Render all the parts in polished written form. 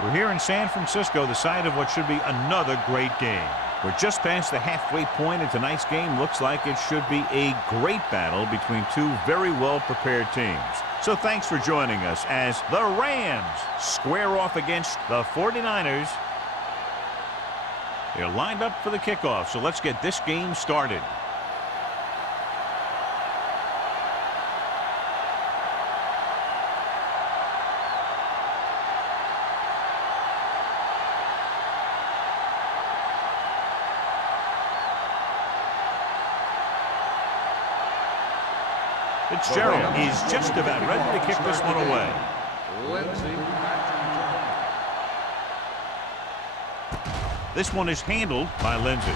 We're here in San Francisco, the site of what should be another great game. We're just past the halfway point of tonight's game. Looks like it should be a great battle between two very well-prepared teams. So thanks for joining us as the Rams square off against the 49ers. They're lined up for the kickoff, so let's get this game started. Fitzgerald is just about ready to kick this one away. This one is handled by Lindsey.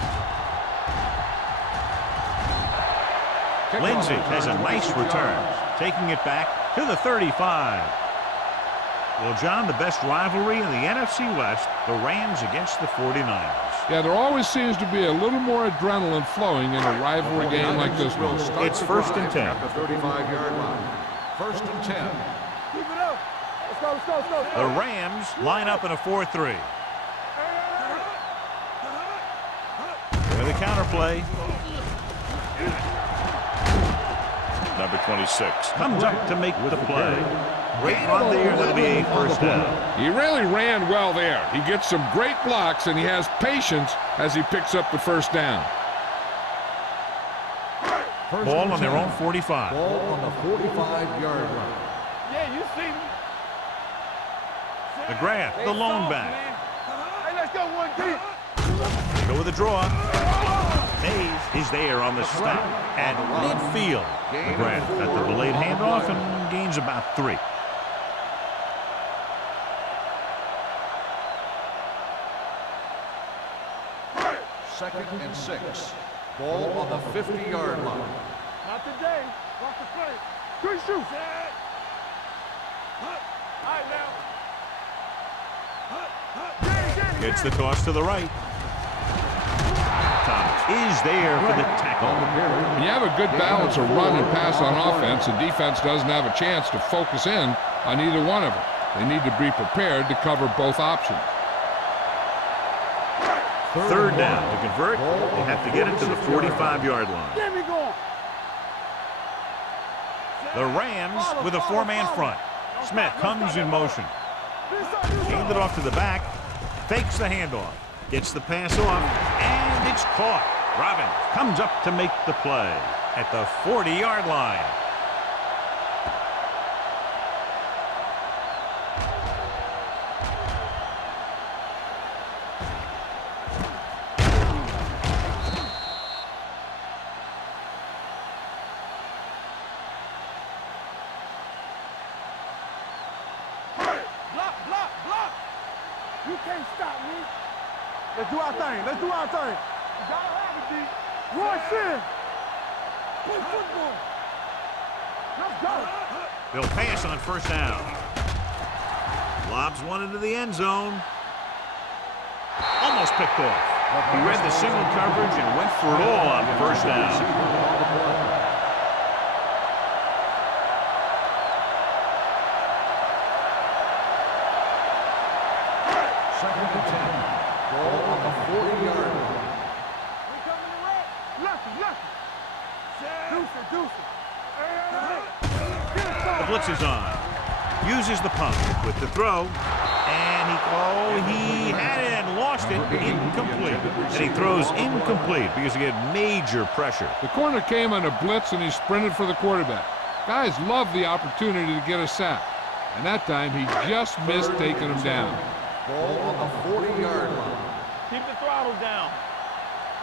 Lindsey has a nice return, taking it back to the 35. Well, John, the best rivalry in the NFC West, the Rams against the 49ers. Yeah, there always seems to be a little more adrenaline flowing in a rivalry game like this one. It's 1st and 10. At the 35-yard line. 1st and 10. Keep it up. Let's go. The Rams line up in a 4-3. With a counterplay. Number 26 comes up to make the play. Great run there. That'll be a 1st down. He really ran well there. He gets some great blocks, and he has patience as he picks up the 1st down. Ball on their own 45. Ball on the 45-yard line. Yeah, you see me. McGrath, the lone back. Hey, let's go one deep. Go with the draw. Mays is there on the stop at midfield. McGrath at the delayed handoff and gains about 3. Second and 6. Ball on the 50-yard line. Not today. Walk the play. Good shoot. All right, now. Gets the toss to the right. Thomas is there for the tackle. When you have a good balance of run and pass on offense, the defense doesn't have a chance to focus in on either one of them. They need to be prepared to cover both options. 3rd down. To convert, they have to get it to the 45-yard line. Get me going. The Rams with a 4-man front. Smith comes in motion. Hand it off to the back. Fakes the handoff. Gets the pass off. And it's caught. Robbins comes up to make the play at the 40-yard line. Block. You can't stop me. Let's do our thing. You gotta have it, D. Rush in. Play football. Let's go. They'll pass on 1st down. Lobs one into the end zone. Almost picked off. He read the single coverage and went for it all on 1st down. The blitz is on. Uses the pump with the throw. And he had it and lost it. Incomplete. And he throws incomplete because he had major pressure. The corner came on a blitz, and he sprinted for the quarterback. Guys love the opportunity to get a sack. And that time, he just missed taking him down. Ball on the 40-yard line. Keep the throttle down.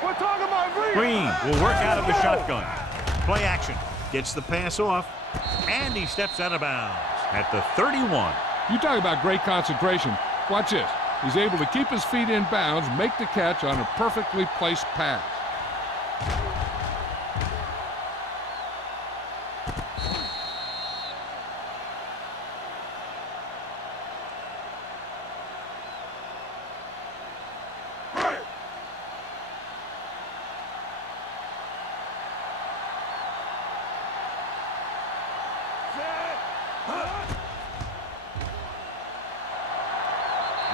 We're talking about Green. Green will work out of the shotgun. Play action. Gets the pass off. And he steps out of bounds at the 31. You talk about great concentration. Watch this. He's able to keep his feet in bounds, make the catch on a perfectly placed pass.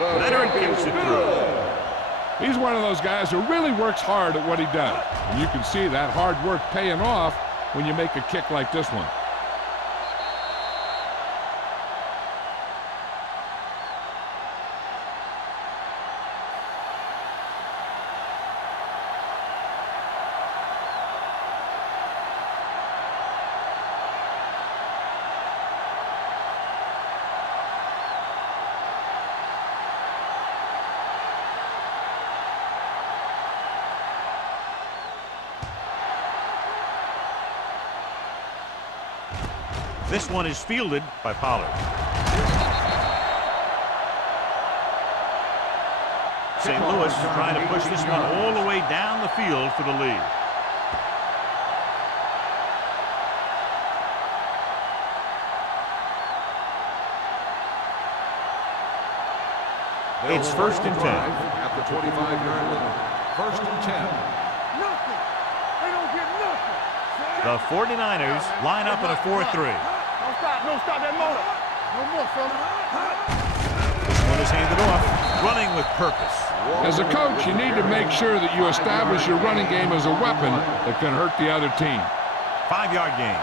Leonard gets it through. He's one of those guys who really works hard at what he does. And you can see that hard work paying off when you make a kick like this one. This one is fielded by Pollard. St. Louis is trying to push this one all the way down the field for the lead. It's 1st and 10. At the 25-yard line. 1st and 10. Nothing. They don't get nothing. The 49ers line up in a 4-3. No, stop that motor. No more, fella. This one is handed off, running with purpose. As a coach, you need to make sure that you establish your running game as a weapon that can hurt the other team. 5-yard gain.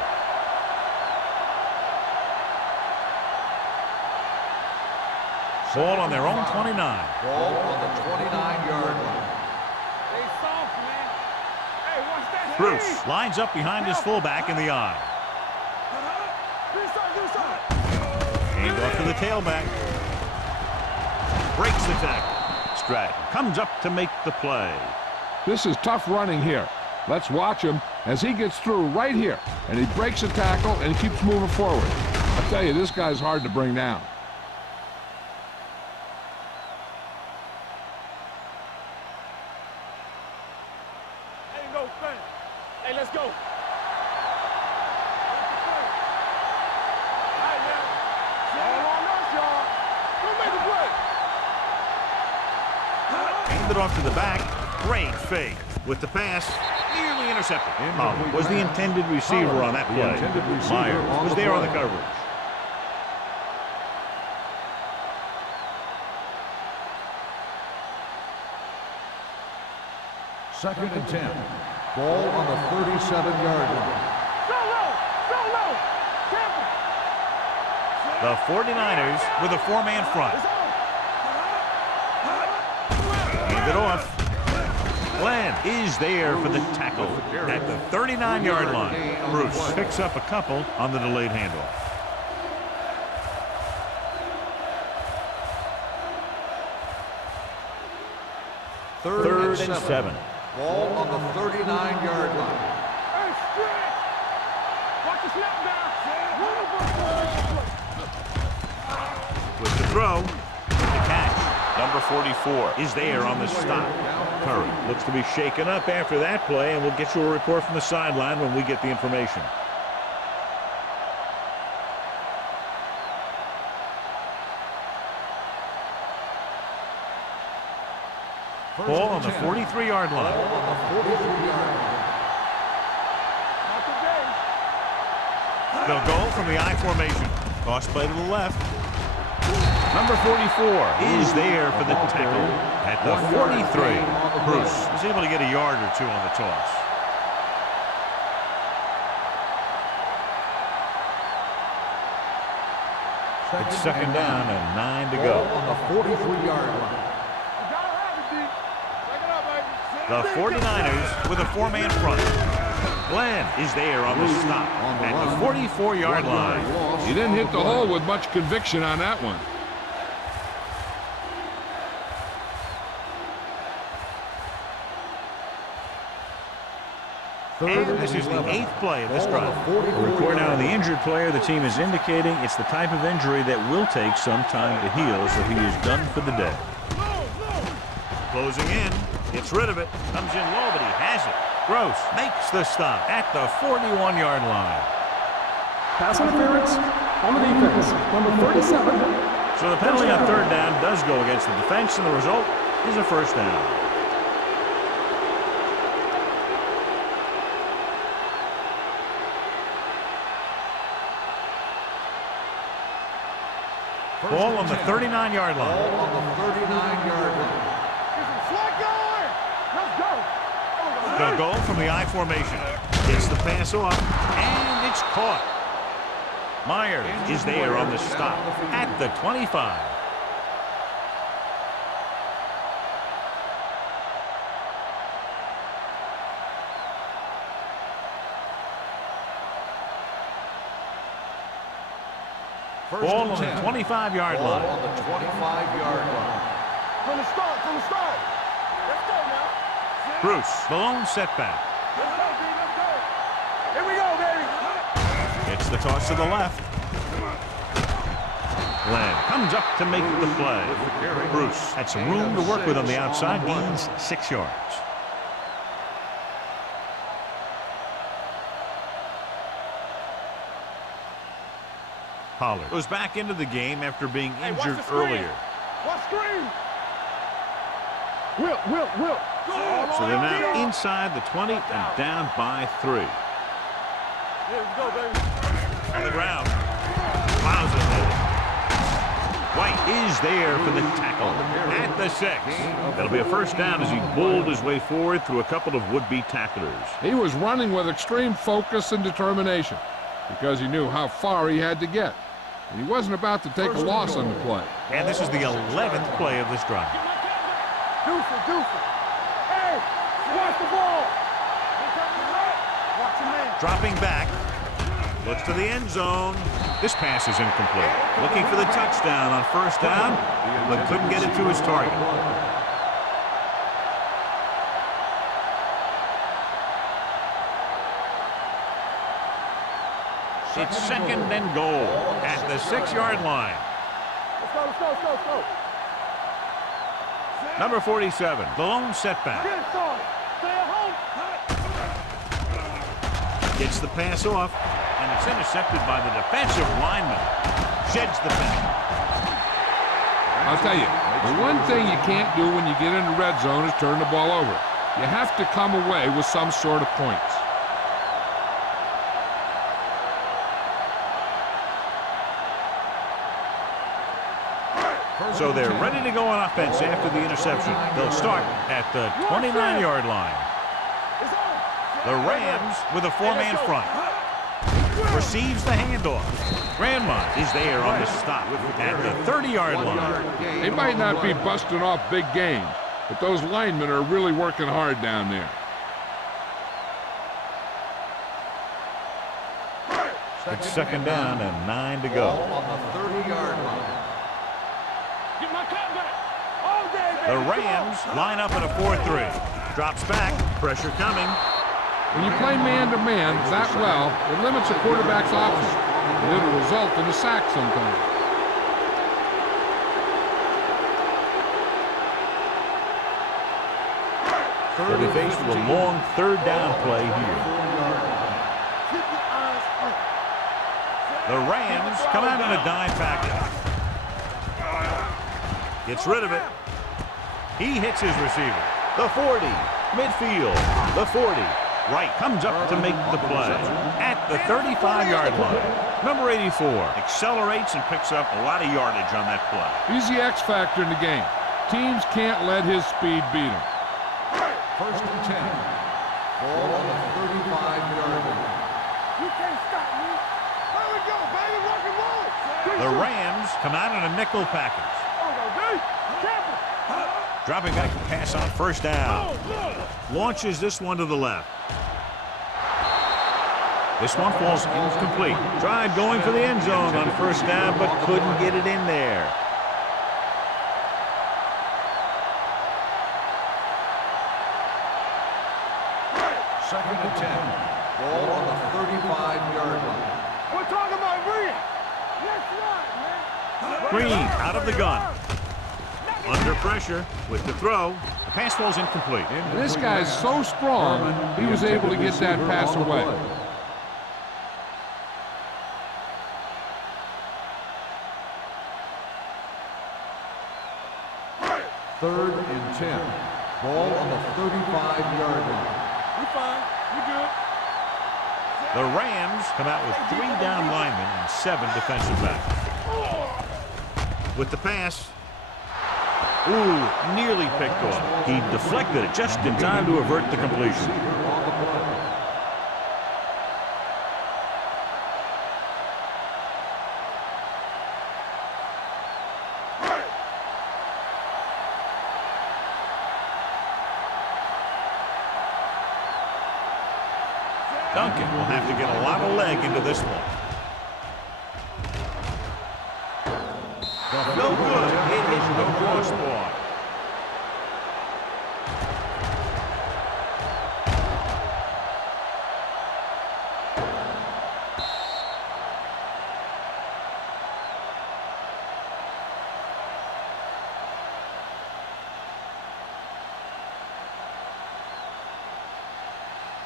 Ball on their own 29. Ball on the 29-yard line. They soft, man. Hey, watch that. Bruce lines up behind his fullback in the eye. Hand off to the tailback. Breaks the tackle. Stratton comes up to make the play. This is tough running here. Let's watch him as he gets through right here. And he breaks a tackle and he keeps moving forward. I tell you, this guy's hard to bring down. Ain't no thing. Hey, let's go. Handed off to the back. Great fake. With the pass, nearly intercepted. Pollard was the intended receiver on that play. Myers was there on the coverage. Second and 10. Ball on the 37-yard line. The 49ers with a 4-man front. Handed off. Glenn is there for the tackle at the 39-yard line. Bruce picks up a couple on the delayed handoff. Third and 7. Ball on the 39-yard line. Hey, stretch. Watch the snap down. With the throw, the catch. Number 44 is there on the stop. Curry looks to be shaken up after that play, and we'll get you a report from the sideline when we get the information. Ball on the 43-yard line. They'll go from the I formation. Toss play to the left. Number 44 is there for the tackle at the 43. Bruce is able to get a yard or two on the toss. It's second down and 9 to go. On the 43-yard line. The 49ers with a 4-man front. Glenn is there on the stop at the 44-yard line. He didn't hit the hole with much conviction on that one. And this is the 8th play of this drive. A report out on the injured player. The team is indicating it's the type of injury that will take some time to heal, so he is done for the day. Closing in. Gets rid of it. Comes in low, but he has it. Gross makes the stop at the 41-yard line. Pass interference on the defense, number 37. So the penalty on third down does go against the defense, and the result is a first down. Ball on the 39-yard line. Ball on the 39-yard line. Slide going. Let's go. They'll go from the I formation. Gets the pass off, and it's caught. Myers is there on the stop at the 25. Ball on the 25-yard line. Ball on the 25-yard line. From the start. Let's go now. Bruce, the lone setback. Let's go, B. Let's go. Here we go, baby. It's the toss to the left. Glenn comes up to make the play. Bruce had some room to work with on the outside. Gains 6 yards. Pollard goes back into the game after being injured earlier. Watch screen. Will. So they're now inside the 20 and down by 3. Here we go, baby. On the ground. Plows ahead. White is there for the tackle at the 6. That'll be a first down as he bowled his way forward through a couple of would-be tacklers. He was running with extreme focus and determination because he knew how far he had to get. And he wasn't about to take a loss on the play. And this is the 11th play of this drive. Deuce it. Hey, watch the ball. Watch your man. Dropping back. Looks to the end zone. This pass is incomplete. Looking for the touchdown on first down, but couldn't get it to his target. It's second and goal at the 6-yard line. Let's go. Number 47, the lone setback. Get it started. Stay at home. Gets the pass off, and it's intercepted by the defensive lineman. Sheds the pass. I'll tell you, the one thing you can't do when you get in the red zone is turn the ball over. You have to come away with some sort of points. So they're ready to go on offense after the interception. They'll start at the 29-yard line. The Rams with a 4-man front. Receives the handoff. Grandma is there on the stop at the 30-yard line. They might not be busting off big games, but those linemen are really working hard down there. It's second down and 9 to go. Ball on the 30-yard line. The Rams line up in a 4-3. Drops back. Pressure coming. When you play man-to-man that well, it limits a quarterback's options, and it'll result in a sack sometimes. They'll be faced with a long third down play here. The Rams come out in a dime package. Gets rid of it. He hits his receiver. The 40. Midfield. The 40. Wright comes up to make the play at the 35-yard line. Number 84 accelerates and picks up a lot of yardage on that play. He's the X factor in the game. Teams can't let his speed beat him. First and 10. Ball on the 35-yard line. You can't stop me. There we go, baby. Rock and roll. The Rams come out in a nickel package. Dropping back to pass on first down. Launches this one to the left. This one falls incomplete. Tried going for the end zone on first down, but couldn't get it in there. Second and 10. Ball on the 35-yard line. We're talking about Green. That's right, man. Green out of the gun. Under pressure with the throw. The pass falls incomplete. And this guy's so strong, he was able to get that pass away. Third and 10. Ball on the 35-yard line. We fine. We good. The Rams come out with 3 down linemen and 7 defensive backs. with the pass. Ooh, nearly picked off. He deflected it just in time to avert the completion. Duncan will have to get a lot of leg into this one. No good. It hit the crossbar.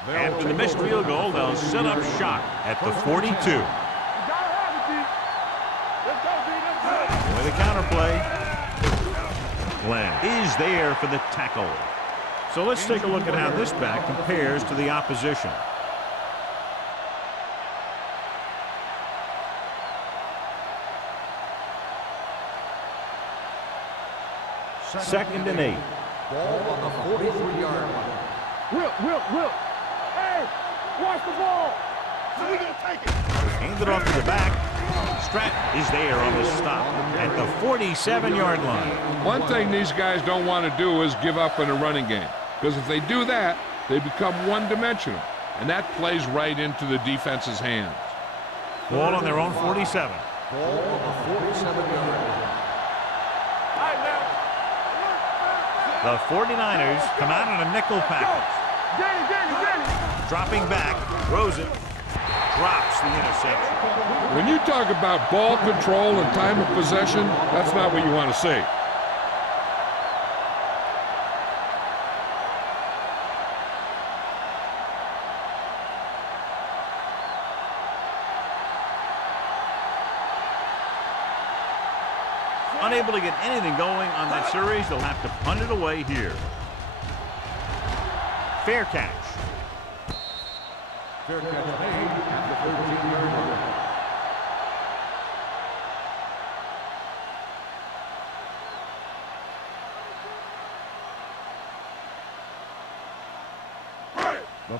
After the missed field goal, they'll set up shop at the 42. With a counterplay. Glenn is there for the tackle. So let's take a look at how this back compares to the opposition. Second and 8. Ball on the 43-yard line. Whip. Hey, watch the ball. So we gonna take it. Hand it off to the back. Stratton is there on the stop at the 47-yard line. One thing these guys don't want to do is give up in a running game, because if they do that, they become one-dimensional, and that plays right into the defense's hands. Ball on their own 47. Ball on the 47-yard line. The 49ers come out in a nickel package. Dropping back, Rosen drops the interception. When you talk about ball control and time of possession, that's not what you want to see. Unable to get anything going on that series, they'll have to punt it away here. Fair catch. Fair catch made at the 13-yard line.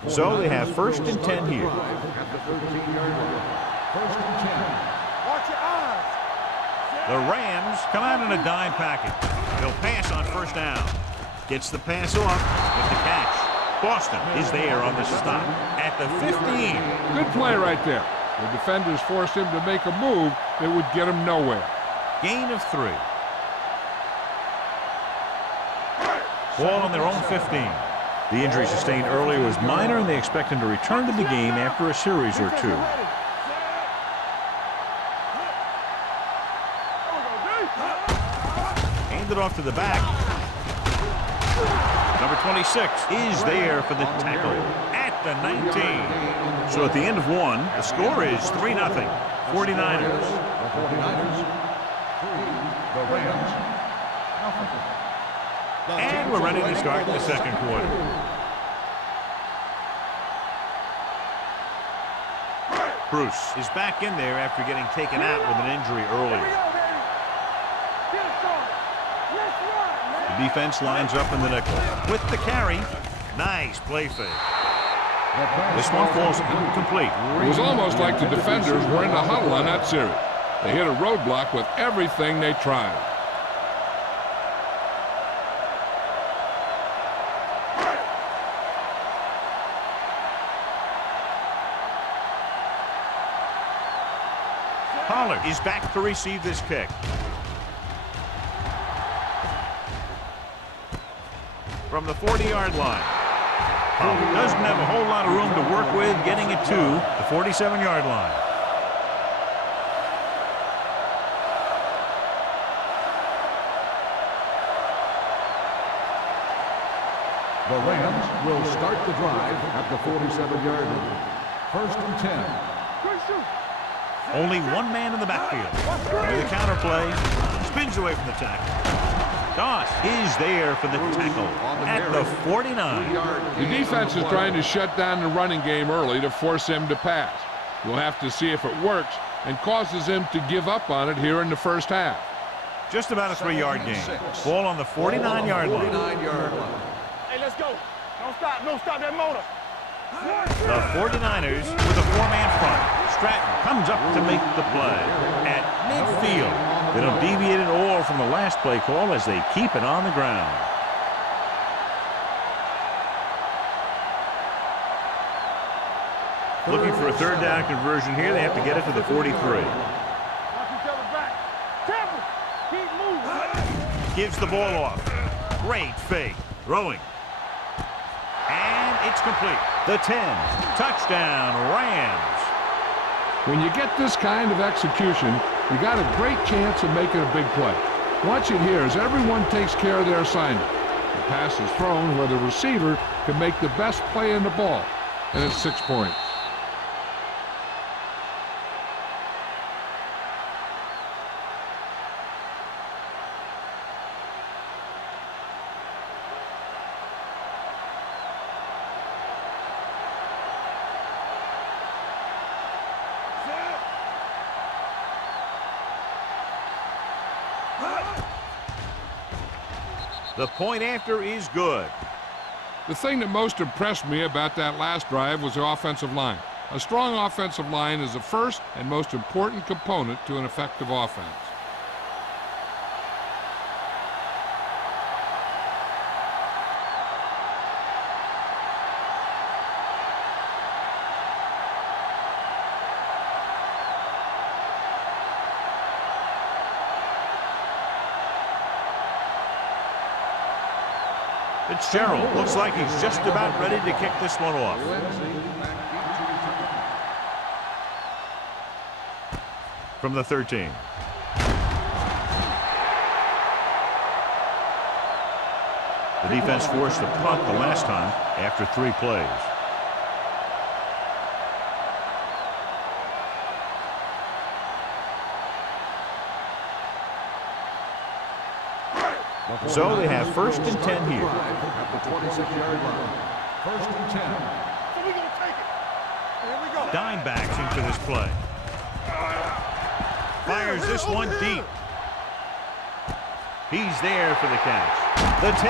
So they have first and 10 here. At the 13-yard line. First and 10. Watch your eyes. The Rams come out in a dime package. They'll pass on first down. Gets the pass off with the catch. Boston is there on the stop at the 15. Good play right there. The defenders forced him to make a move that would get him nowhere. Gain of 3. Ball on their own 15. The injury sustained earlier was minor, and they expect him to return to the game after a series or two. Hand it off to the back. Number 26 is there for the tackle at the 19. So at the end of one, the score is 3-0. 49ers. The 49ers, 3. The Rams, nothing. And we're ready to start the second quarter. Bruce is back in there after getting taken out with an injury earlier. The defense lines up in the nickel. With the carry, nice play fake. This one falls incomplete. It was almost like the defenders were in the huddle on that series. They hit a roadblock with everything they tried. Pollard is back to receive this kick. From the 40-yard line. Pollard doesn't have a whole lot of room to work with, getting it to the 47-yard line. The Rams will start the drive at the 47-yard line. First and 10. Only one man in the backfield. With a counterplay, spins away from the tackle. Doss is there for the tackle at the 49. The defense is trying to shut down the running game early to force him to pass. We'll have to see if it works and causes him to give up on it here in the first half. Just about a 3-yard gain. Ball on the 49-yard line. Hey, let's go. Don't stop that motor. The 49ers with a 4-man front. Stratton comes up to make the play at midfield. They don't deviate at all from the last play call as they keep it on the ground. Looking for a 3rd down conversion here. They have to get it to the 43. Watch each other back. Temple. Keep moving. Gives the ball off. Great fake. Throwing. And it's complete. The 10. Touchdown, Rams. When you get this kind of execution, you got a great chance of making a big play. Watch it here as everyone takes care of their assignment. The pass is thrown where the receiver can make the best play in the ball, and it's 6 points. The point after is good. The thing that most impressed me about that last drive was the offensive line. A strong offensive line is the first and most important component to an effective offense. Fitzgerald looks like he's just about ready to kick this one off. From the 13. The defense forced a punt the last time after 3 plays. So they have 1st and 10 here. At the 26-yard line. 1st and 10. So we're going to take it. Here we go. Dime backs into this play. Fires this one deep. He's there for the catch. The 10.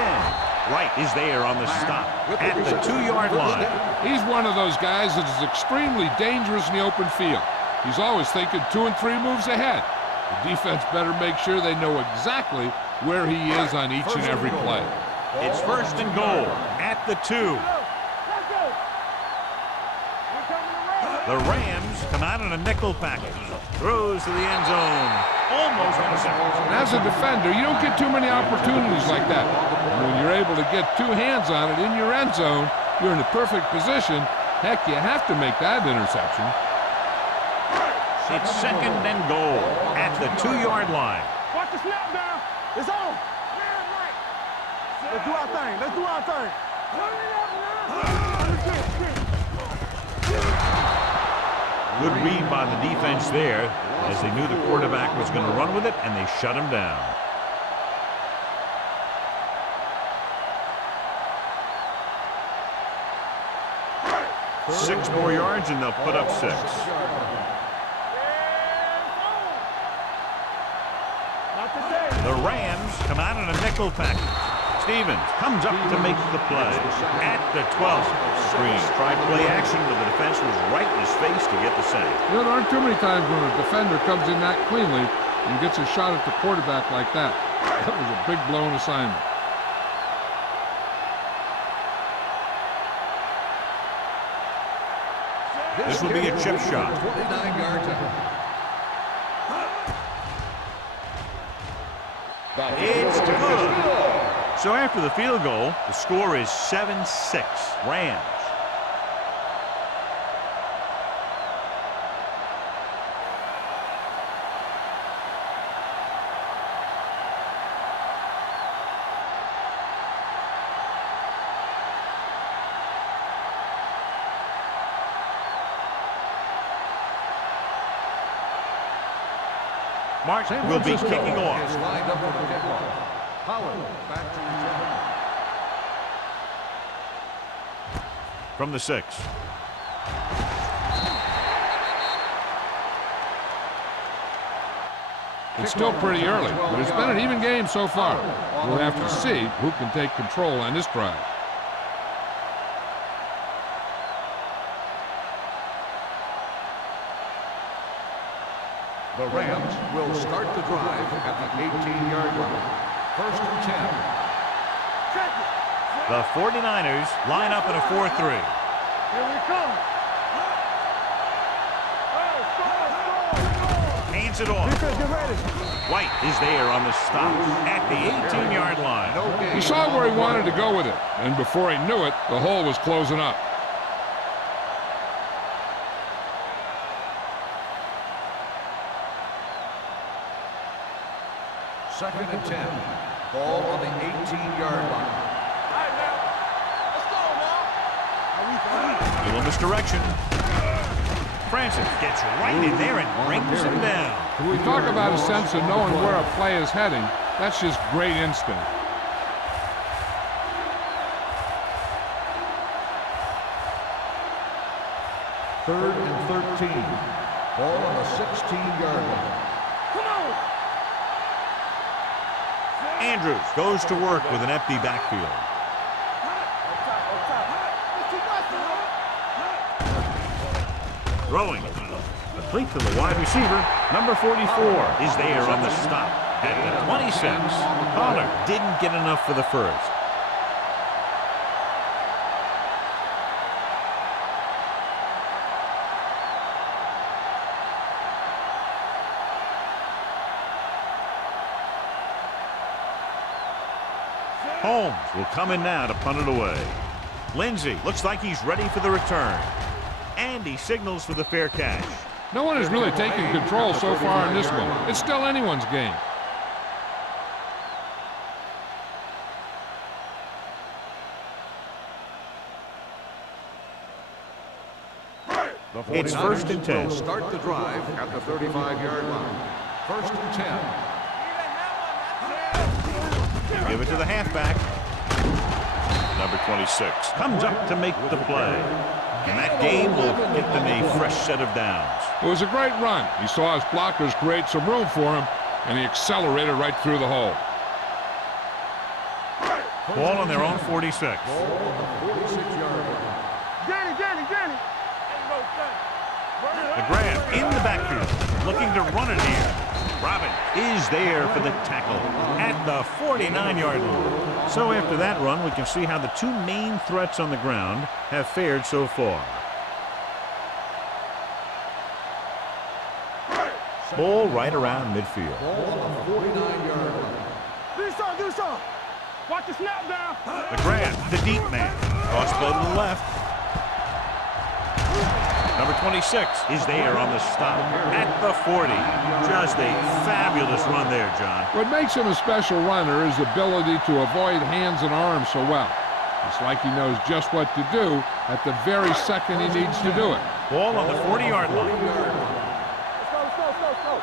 Wright is there on the stop at the 2-yard line. He's one of those guys that is extremely dangerous in the open field. He's always thinking 2 and 3 moves ahead. The defense better make sure they know exactly where he is on each and every play. It's 1st and goal at the 2. The Rams come out in a nickel package. Throws to the end zone. Almost intercepted. And as a defender, you don't get too many opportunities like that. And when you're able to get 2 hands on it in your end zone, you're in the perfect position. Heck, you have to make that interception. It's 2nd and goal at the 2-yard line. Watch the snap down. It's on. Let's do our thing. Let's do our thing. Good read by the defense there as they knew the quarterback was going to run with it, and they shut him down. Six more yards, and they'll put up 6. The Rams come out in a nickel package. Stevens comes up to make the play at the 12. Green tried play action, but the defense was right in his face to get the sack. You know, there aren't too many times when a defender comes in that cleanly and gets a shot at the quarterback like that. That was a big blown assignment. This will be a chip shot. 29 yards out. It's good. So after the field goal, the score is 7-6. Rams. Mark will be kicking off. Is lined up for the kickoff. Howard back to return. From the 6. It's still pretty early, but it's been an even game so far. We'll have to see who can take control on this drive. The Rams will start the drive at the 18-yard line. First and 10. The 49ers line up in a 4-3. Here we come. Hands it off. Defense, get ready. White is there on the stop at the 18-yard line. He saw where he wanted to go with it, and before he knew it, the hole was closing up. Second and 10. Ball on the 18-yard line. Little misdirection. Francis gets right in there and brings him down. When we talk about a sense of knowing where a play is heading, that's just great instinct. Third and 13. Ball on the 16-yard line. Andrews goes to work with an empty backfield. Throwing. Complete to the wide receiver. Number 44 is there on the stop at the 26. Pollard didn't get enough for the first. Holmes will come in now to punt it away. Lindsey looks like he's ready for the return. And he signals for the fair catch. No one has really taken control so far in this one. It's still anyone's game. It's first and 10. Will start the drive at the 35-yard line. First and 10. Give it to the halfback. Number 26 comes up to make the play. And that game will get them a fresh set of downs. It was a great run. He saw his blockers create some room for him, and he accelerated right through the hole. Ball on their own 46. Ball on the 46-yard line. Danny. The grab in the backfield, looking to run it here. Robin is there for the tackle at the 49-yard line. So after that run, we can see how the two main threats on the ground have fared so far. Ball right around midfield. Ball on the 49-yard line. Do something. Watch the snap down. The grab, the deep man. Cross play to the left. Number 26 is there on the stop at the 40. Just a fabulous run there, John. What makes him a special runner is the ability to avoid hands and arms so well. It's like he knows just what to do at the very second he needs to do it. Ball on the 40-yard line. Let's go.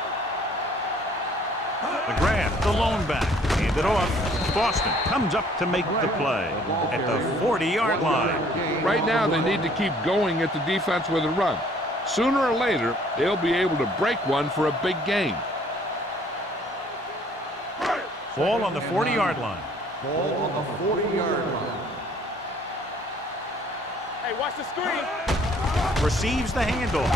The grab, the lone back, hand it off. Boston comes up to make the play at the 40-yard line. Right now, they need to keep going at the defense with a run. Sooner or later, they'll be able to break one for a big gain. Ball on the 40-yard line. Ball on the 40-yard line. Hey, watch the screen. Receives the handoff.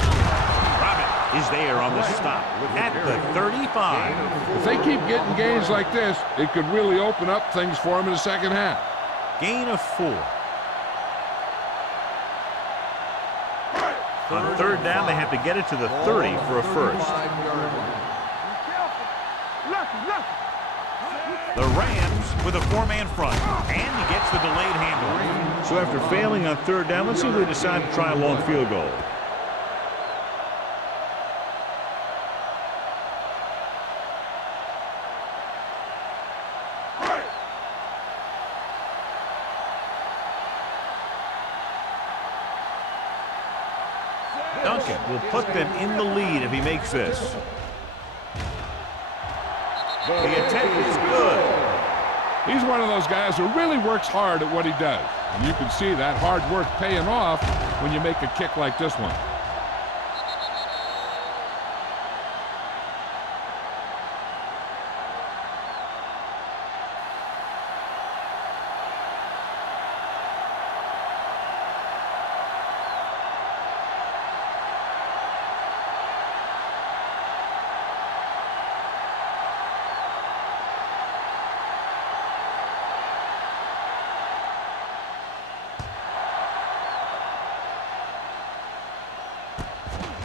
Robin is there on the stop at the 35. If they keep getting gains like this, it could really open up things for them in the second half. Gain of 4. On third down, they have to get it to the 30 for a first. The Rams with a 4-man front, and he gets the delayed handoff. So after failing on third down, let's see if they decide to try a long field goal. Duncan will put them in the lead if he makes this. The attempt is good. He's one of those guys who really works hard at what he does. And you can see that hard work paying off when you make a kick like this one.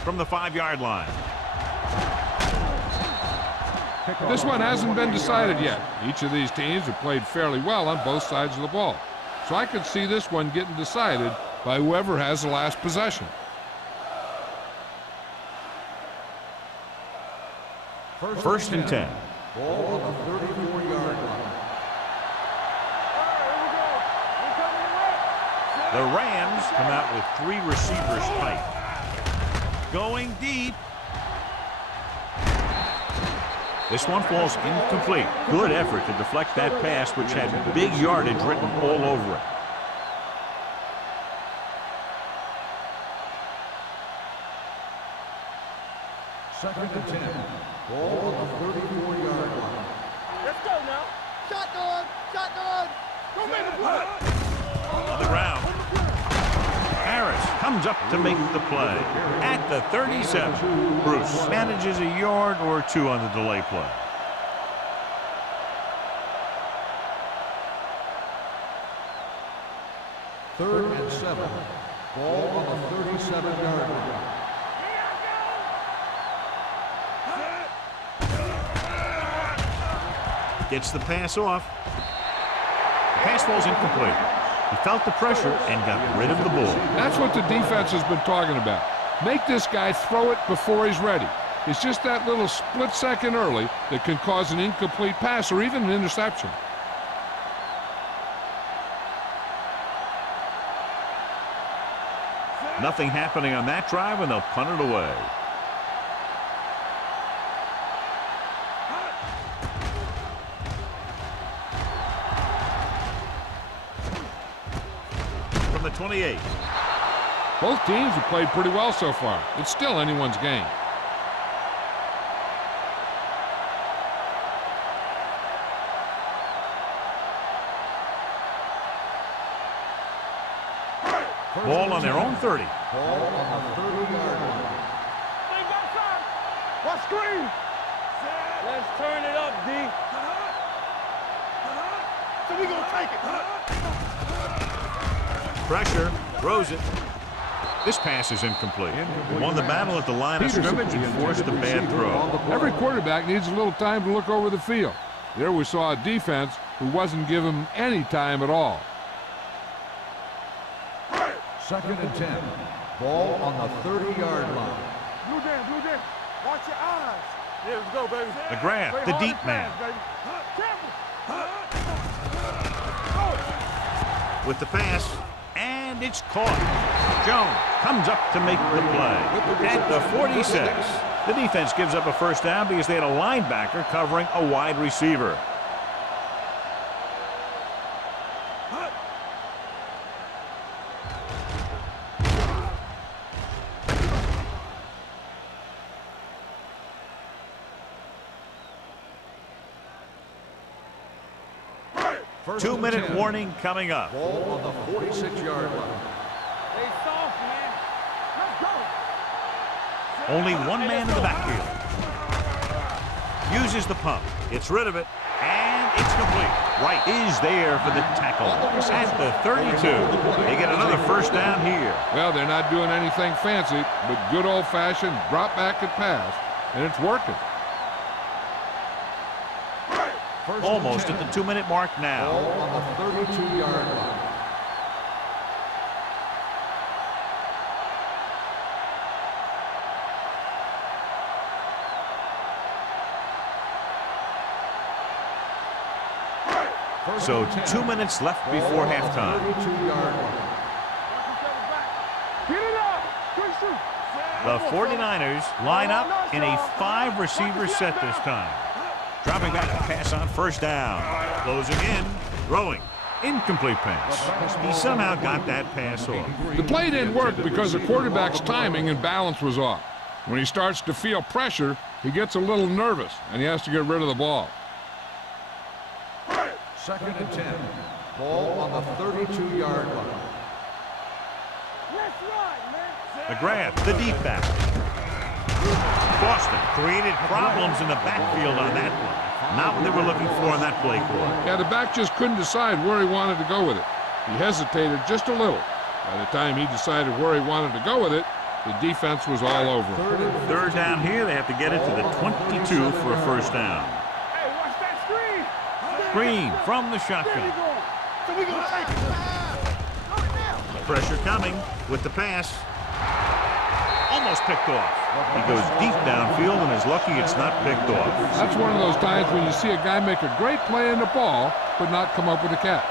from the 5-yard line. This one hasn't been decided yet. Each of these teams have played fairly well on both sides of the ball. So I could see this one getting decided by whoever has the last possession. First and 10. Ball on the 34-yard line. The Rams come out with 3 receivers tight. Going deep. This one falls incomplete. Good effort to deflect that pass, which had big yardage written all over it. Second and 10. Ball on the 34-yard line. Let's go now. Shotgun. Shotgun. Go make the play. On the ground. Harris comes up to make the play at the 37. Bruce manages a yard or 2 on the delay play. Third and 7. Ball on the 37-yard line. Gets the pass off. The pass falls incomplete. He felt the pressure and got rid of the ball. That's what the defense has been talking about. Make this guy throw it before he's ready. It's just that little split second early that can cause an incomplete pass or even an interception. Nothing happening on that drive, and they'll punt it away. From the 28. Both teams have played pretty well so far. It's still anyone's game. Ball on their own 30. Ball on the 30-yard line. What screen? Let's turn it up, D. So we gonna take it. Pressure, throws it. This pass is incomplete. Won the battle at the line of scrimmage and forced a bad throw. Every quarterback needs a little time to look over the field. There we saw a defense who wasn't given any time at all. Second and 10. Ball on the 30-yard line. Blue Dan. Watch your eyes. Yeah, let's go, baby. McGrath, the deep man. With the pass, and it's caught. Jones comes up to make the play at the 46. The defense gives up a first down because they had a linebacker covering a wide receiver. Two-minute warning coming up. Ball on the 46-yard line. Stay soft, man. Let's go. Only one man in the backfield. Uses the pump. Gets rid of it. And it's complete. Wright is there for the tackle at the 32. They get another first down here. Well, they're not doing anything fancy, but good old-fashioned drop back and pass, and it's working. Almost at the 2-minute mark now. Ball on the 32-yard line. So 2 minutes left before halftime. 32-yard line. Get it up. The 49ers line up in a 5-receiver set this time. Dropping back to pass on first down. Closing in, throwing. Incomplete pass. He somehow got that pass off. The play didn't work because the quarterback's timing and balance was off. When he starts to feel pressure, he gets a little nervous, and he has to get rid of the ball. Second and 10. Ball on the 32-yard line. Let's run, man. McGrath, the deep back. Boston created problems in the backfield on that one. Not what they were looking for on that play call. Yeah, the back just couldn't decide where he wanted to go with it. He hesitated just a little. By the time he decided where he wanted to go with it, The defense was all over him. Third down here. They have to get it to the 22 for a first down. Hey, watch that screen. Green from the shotgun. So we gonna take it. Pressure coming with the pass. Almost picked off. He goes deep downfield and is lucky it's not picked off. That's one of those times when you see a guy make a great play in the ball, but not come up with a catch.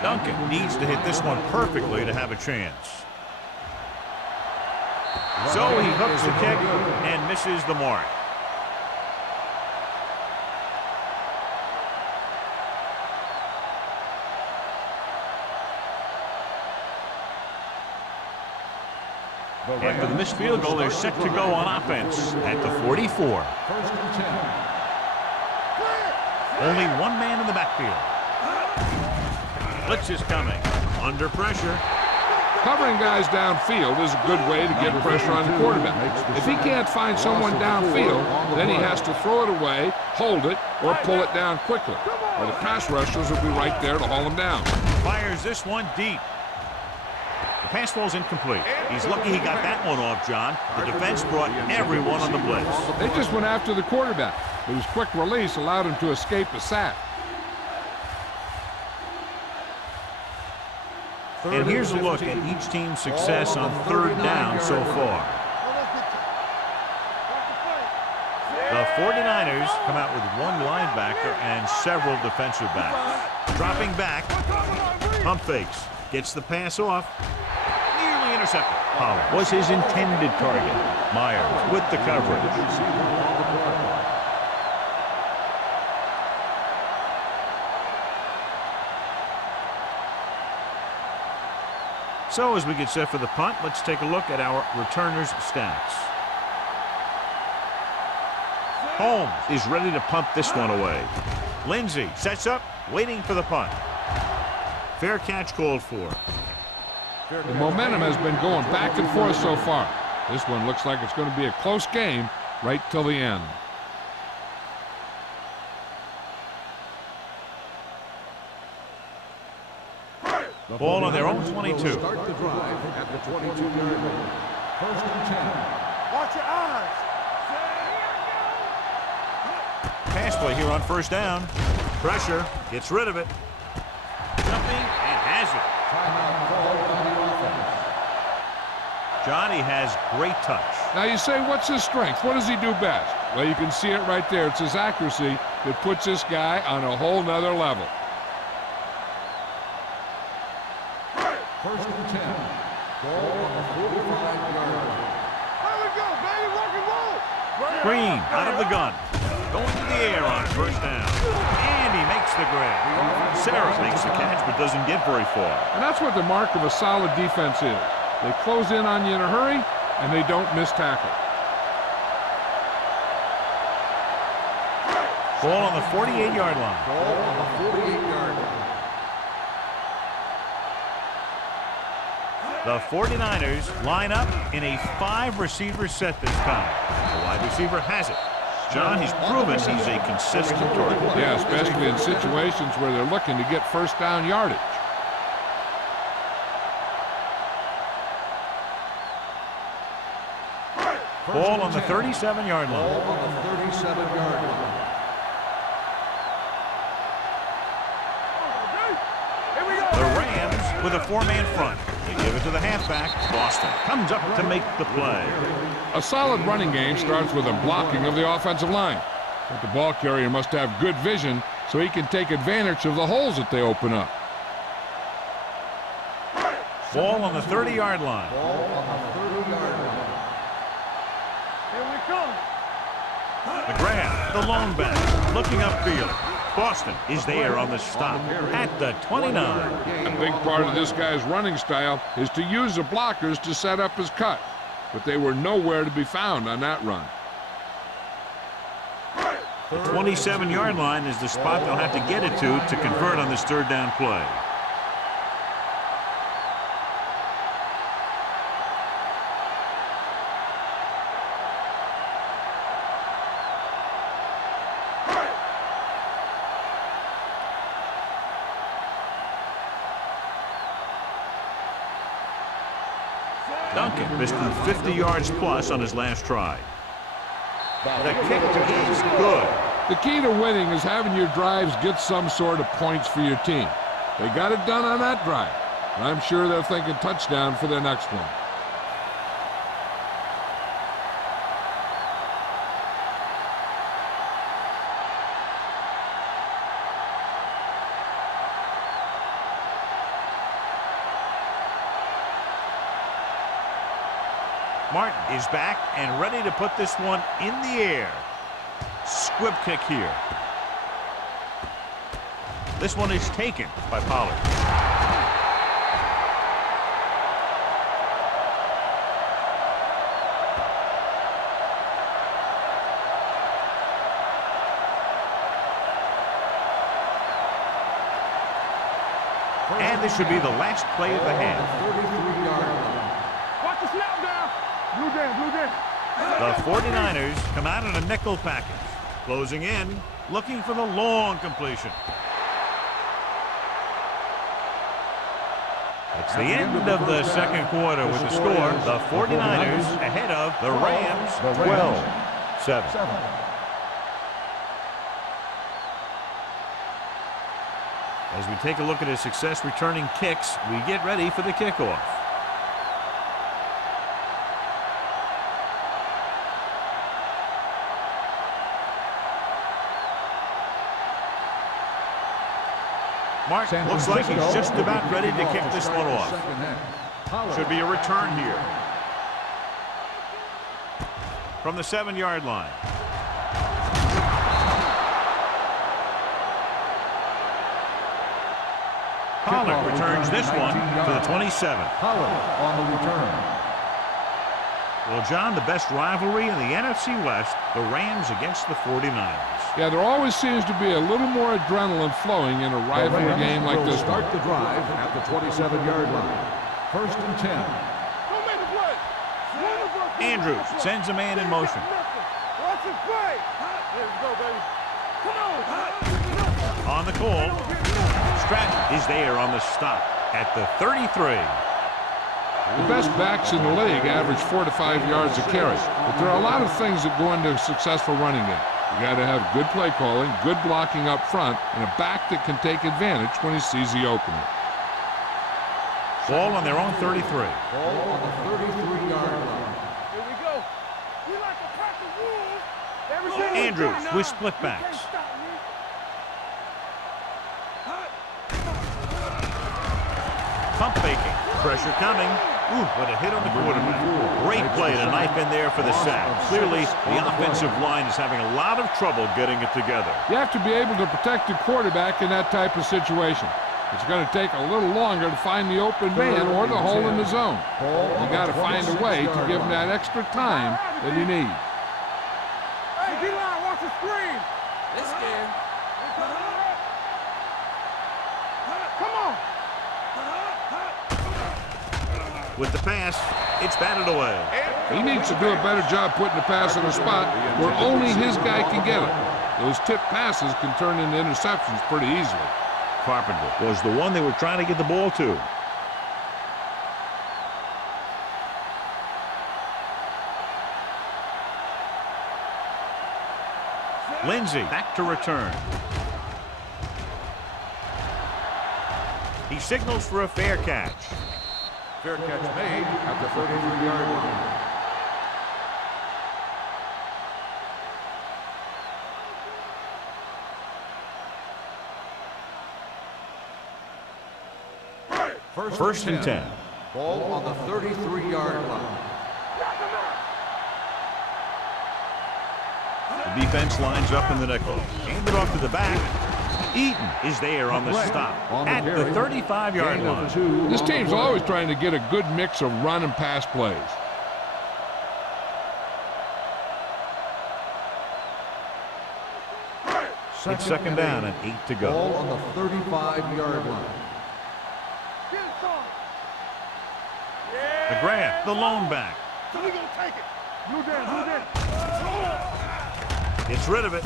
Duncan needs to hit this one perfectly to have a chance. So he hooks the kick and misses the mark. After the missed field goal, they're set to go on offense at the 44. First and 10. Only one man in the backfield. Blitz is coming. Under pressure. Covering guys downfield is a good way to get pressure on the quarterback. If he can't find someone downfield, then he has to throw it away, hold it, or pull it down quickly. Or the pass rushers will be right there to haul him down. Fires this one deep. The pass ball's incomplete. He's lucky he got that one off, John. The defense brought everyone on the blitz. They just went after the quarterback, but his quick release allowed him to escape a sack. And here's a look at each team's success on third down so far. The 49ers come out with one linebacker and several defensive backs. Dropping back, pump fakes, gets the pass off, nearly intercepted. Pollard was his intended target. Myers with the coverage. So as we get set for the punt, let's take a look at our returners' stats. Holmes is ready to punt this one away. Lindsey sets up, waiting for the punt. Fair catch called for. The momentum has been going back and forth so far. This one looks like it's going to be a close game right till the end. Ball on their own 22. Start the drive at the 22-yard line. First and 10. Watch your eyes. Pass play here on first down. Pressure, gets rid of it. Jumping and has it. Timeout called by the offense. Johnny has great touch. Now you say, what's his strength? What does he do best? Well, you can see it right there. It's his accuracy that puts this guy on a whole nother level. First and 10. Ball on the 45-yard line. There we go, baby. Rock and roll. Green out of the gun. Going to the air on first down. And he makes the grab. Sarah makes the catch but doesn't get very far. And that's what the mark of a solid defense is. They close in on you in a hurry, and they don't miss tackle. Ball on the 48-yard line. Ball on the 48-yard line. The 49ers line up in a 5-receiver set this time. The wide receiver has it. John, he's proven he's a consistent target. Yeah, especially in situations where they're looking to get first down yardage. Ball on the 37-yard line. Ball on the 37-yard line. The Rams with a 4-man front. They give it to the halfback. Boston comes up to make the play. A solid running game starts with a blocking of the offensive line. But the ball carrier must have good vision so he can take advantage of the holes that they open up. Ball on the 30-yard line. Ball on the 30-yard line. Here we come. The grab, the long back, looking upfield. Boston is there on the stop at the 29. A big part of this guy's running style is to use the blockers to set up his cut. But they were nowhere to be found on that run. The 27-yard line is the spot they'll have to get it to convert on this third down play. Duncan missed him 50 yards plus on his last try. The kick is good. The key to winning is having your drives get some sort of points for your team. They got it done on that drive, and I'm sure they're thinking touchdown for their next one. Martin is back and ready to put this one in the air. Squib kick here. This one is taken by Pollard. And this should be the last play of the half. 33-yard line. Watch the snap down. Blue game. The 49ers come out in a nickel package. Closing in, looking for the long completion. It's the end of the second quarter with the score. The 49ers ahead of the Rams 12-7. As we take a look at his success returning kicks, we get ready for the kickoff. Martin looks like he's just about ready to kick this one off. Should be a return here. From the 7-yard line. Pollard returns this one to the 27. Pollard on the return. Well, John, the best rivalry in the NFC West, the Rams against the 49ers. Yeah, there always seems to be a little more adrenaline flowing in a rivalry game like this one. Start the drive at the 27-yard line. First and 10. Don't make a play. Andrews sends a man in motion. Watch it play. There we go, baby. Come on. On the call, Stratton is there on the stop at the 33. The best backs in the league average 4 to 5 yards a carry, but there are a lot of things that go into a successful running game. You got to have good play calling, good blocking up front, and a back that can take advantage when he sees the opening. Ball on their own 33. Ball on the 33-yard line. Here we go. We like to pack the rules. Everything Andrews with split backs. Pump faking. Pressure coming. Ooh, what a hit on the quarterback. Great play to knife in there for the sack. Clearly, the offensive line is having a lot of trouble getting it together. You have to be able to protect the quarterback in that type of situation. It's going to take a little longer to find the open man or the hole in the zone. You got to find a way to give him that extra time that he needs. Hey, D-line, watch the screen. This game. Come on. With the pass, it's batted away. He needs to do a better job putting the pass in a spot where only his guy can get it. Those tip passes can turn into interceptions pretty easily. Carpenter was the one they were trying to get the ball to. Lindsey back to return. He signals for a fair catch. Fair catch made at the 33-yard line. First and 10. Ball on the 33-yard line. The defense lines up in the nickel. Hand it off to the back. Eaton is there on the stop at the 35-yard line. This team's always trying to get a good mix of run and pass plays. It's second down and 8 to go. Ball on the 35-yard line. McGrath, the lone back. So we gonna take it. Blue down. Gets rid of it.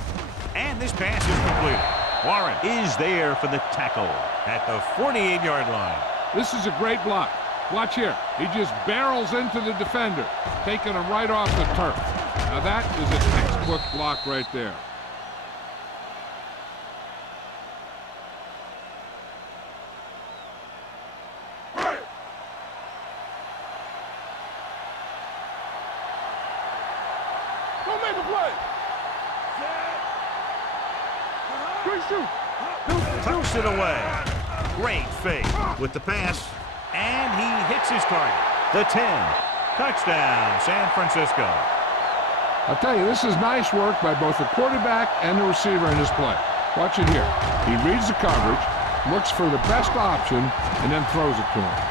And this pass is completed. Warren is there for the tackle at the 48-yard line. This is a great block. Watch here. He just barrels into the defender, taking him right off the turf. Now that is a textbook block right there. Don't make a play. Good shoot. Tucks it away. Great fake with the pass. And he hits his target. The 10. Touchdown, San Francisco. I'll tell you, this is nice work by both the quarterback and the receiver in his play. Watch it here. He reads the coverage, looks for the best option, and then throws it to him.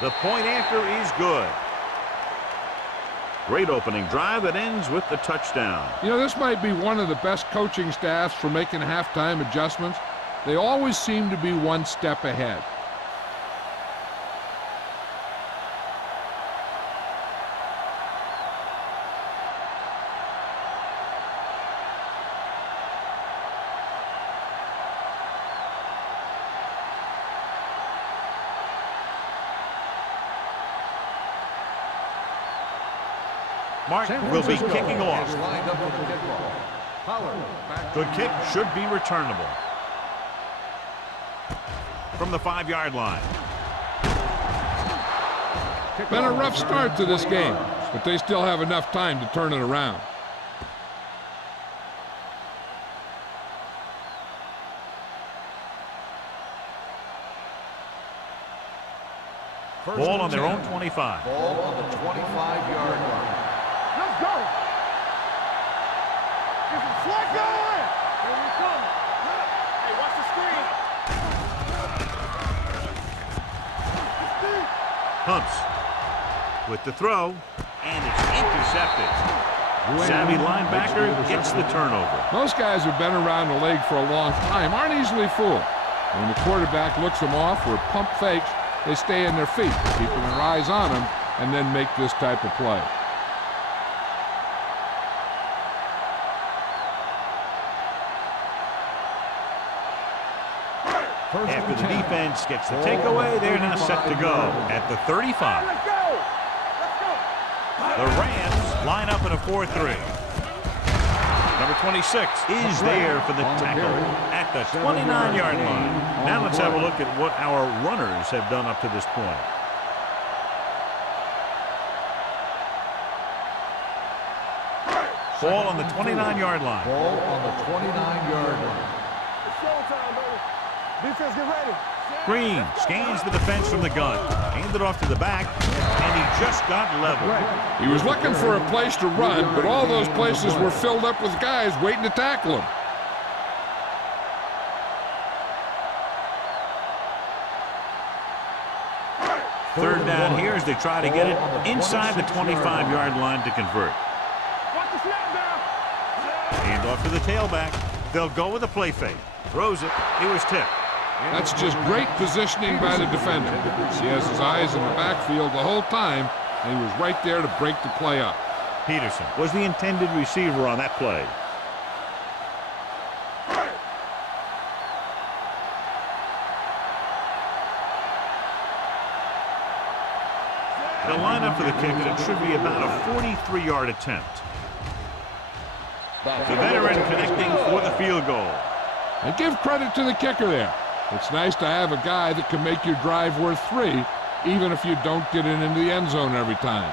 The point after is good. Great opening drive that ends with the touchdown. You know, this might be one of the best coaching staffs for making halftime adjustments. They always seem to be one step ahead. Mark will be kicking off. Lined up for the kickoff. Pollard back. Good kick should be returnable. From the 5-yard line. Been a rough start to this game, but they still have enough time to turn it around. Ball on their own 25. Ball on the 25-yard line. Let's go. Get some slack going. Here we come. Hey, watch the screen. Pumps with the throw, and it's intercepted. Savvy linebacker gets the turnover. Most guys who've been around the league for a long time aren't easily fooled. When the quarterback looks them off or pump fakes, they stay in their feet, keeping their eyes on them, and then make this type of play. After the defense gets the takeaway, they're now set to go at the 35. Let's go. Let's go. The Rams line up in a 4-3. Number 26 is there for the tackle at the 29-yard line. Now let's have a look at what our runners have done up to this point. Ball on the 29-yard line. Ball on the 29-yard line. It's showtime, baby. Defense, get ready. Green scans the defense from the gun. Handed off to the back, and he just got leveled. He was looking for a place to run, but all those places were filled up with guys waiting to tackle him. Third down here as they try to get it inside the 25-yard line to convert. Watch the snap down. Hand off to the tailback. They'll go with a play fake. Throws it. It was tipped. That's just great positioning by the defender. He has his eyes in the backfield the whole time, and he was right there to break the play up. Peterson was the intended receiver on that play. They'll line up for the kick, and it should be about a 43-yard attempt. The veteran connecting for the field goal. And give credit to the kicker there. It's nice to have a guy that can make your drive worth 3, even if you don't get it into the end zone every time.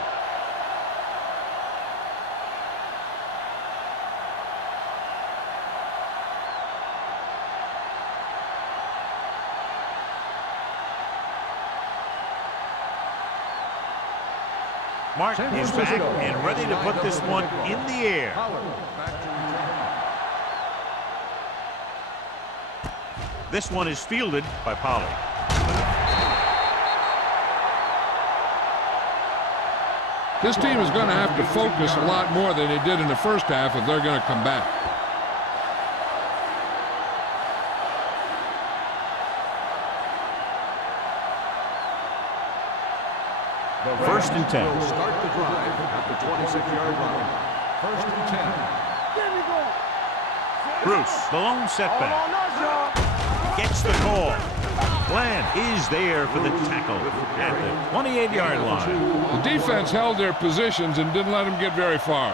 Mark is back and ready to put this one in the air. This one is fielded by Pollard. This team is going to have to focus a lot more than they did in the first half if they're going to come back. First and 10. Will start the drive at the 26-yard line. First and 10. Bruce, the lone setback. Gets the call. Glenn is there for the tackle at the 28-yard line. The defense held their positions and didn't let them get very far.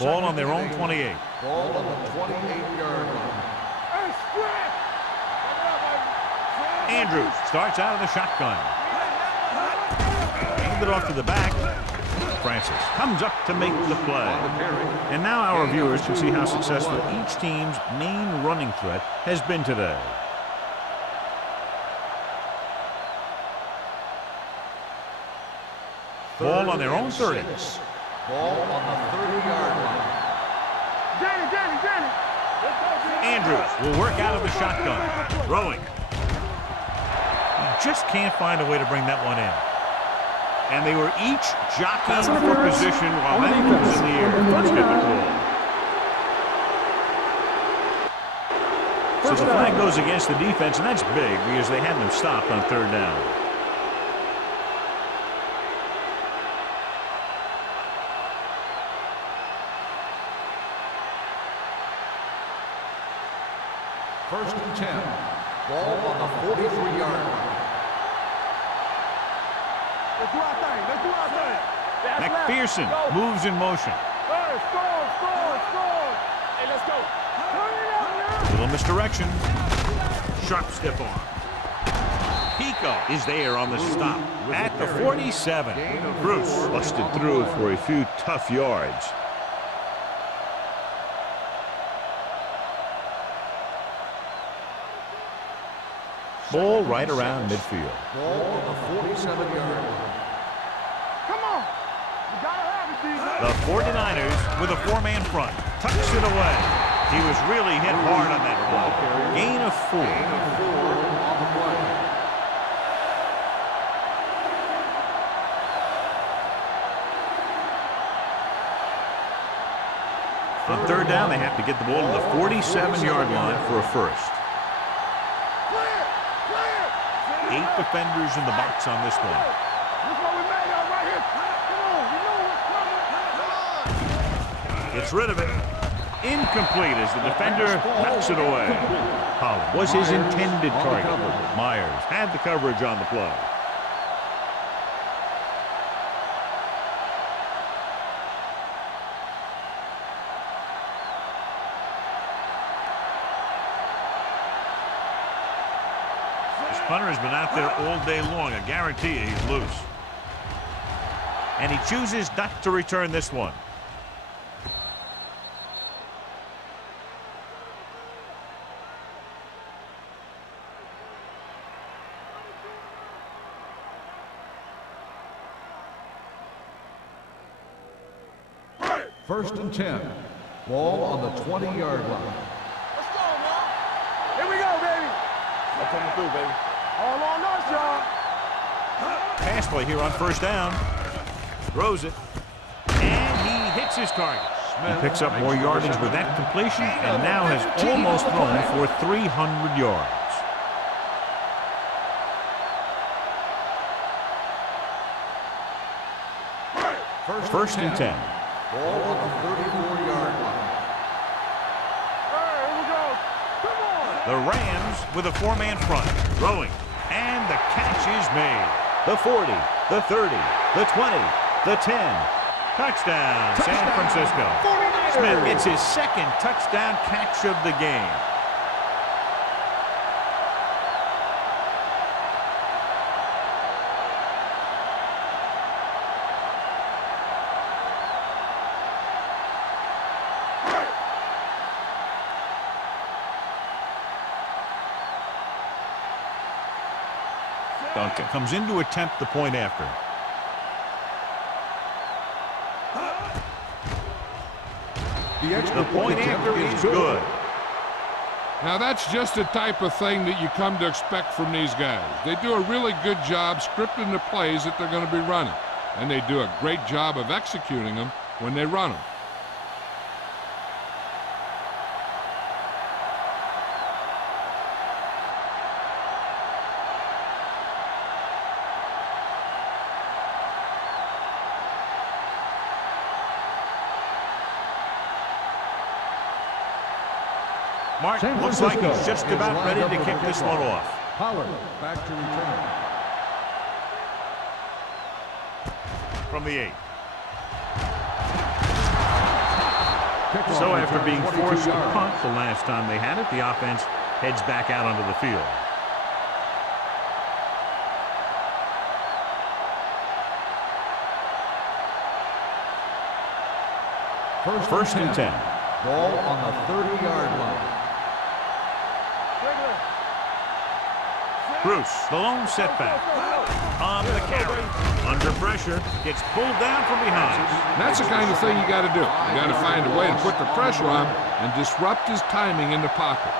Ball on their own 28. Ball on the 28-yard line. Andrews starts out of the shotgun. Hand it off to the back. Francis comes up to make the play. And now our viewers can see how successful each team's main running threat has been today. Ball on their own 30. Ball on the 30-yard line. Danny. Andrews will work out of the shotgun. Throwing. He just can't find a way to bring that one in. And they were each jockeying for position while that was in the air. Let's get the ball. So the flag goes against the defense, and that's big because they had them stopped on third down. First and 10. Ball on the 43-yard line. Let's do our thing. McPherson moves in motion. Score. Hey, let's go. Little misdirection. Sharp stiff arm. Pico is there on the stop at the 47. Bruce busted through for a few tough yards. Ball right around midfield. Ball on the 47-yard line. Come on. You gotta have it, D. The 49ers with a four-man front. Tucks it away. He was really hit hard on that ball. Gain of 4. Gain of 4 on the play. On third down, they have to get the ball to the 47-yard line for a first. 8 defenders in the box on this one. This what we made out right here. Come on, you know what's coming. Gets rid of it. Incomplete as the defender knocks it away. Holland was his intended target. Myers had the coverage on the play. Punter has been out there all day long. I guarantee you he's loose. And he chooses not to return this one. First and 10. Ball on the 20-yard line. Let's go, man. Here we go, baby. I'm coming through, baby. All on us, y'all. Pass play here on first down. Throws it. And he hits his target. He picks up more yardage with that completion and now has almost thrown for 300 yards. First and 10. Ball on the 34-yard line. Hey, here we go. Come on. The Rams with a four-man front. Throwing. And the catch is made. The 40, the 30, the 20, the 10. Touchdown, San Francisco. Smith gets his second touchdown catch of the game. Duncan comes in to attempt the point after. The point after is good. Now that's just the type of thing that you come to expect from these guys. They do a really good job scripting the plays that they're going to be running, and they do a great job of executing them when they run them. Mark, looks like he's just about ready to kick this one off. Pollard back to return. From the 8. So after being forced to punt the last time they had it, the offense heads back out onto the field. First and 10. Ball on the 30-yard line. Bruce, the lone setback. On the carry. Under pressure. Gets pulled down from behind. That's the kind of thing you got to do. You got to find a way to put the pressure on and disrupt his timing in the pocket.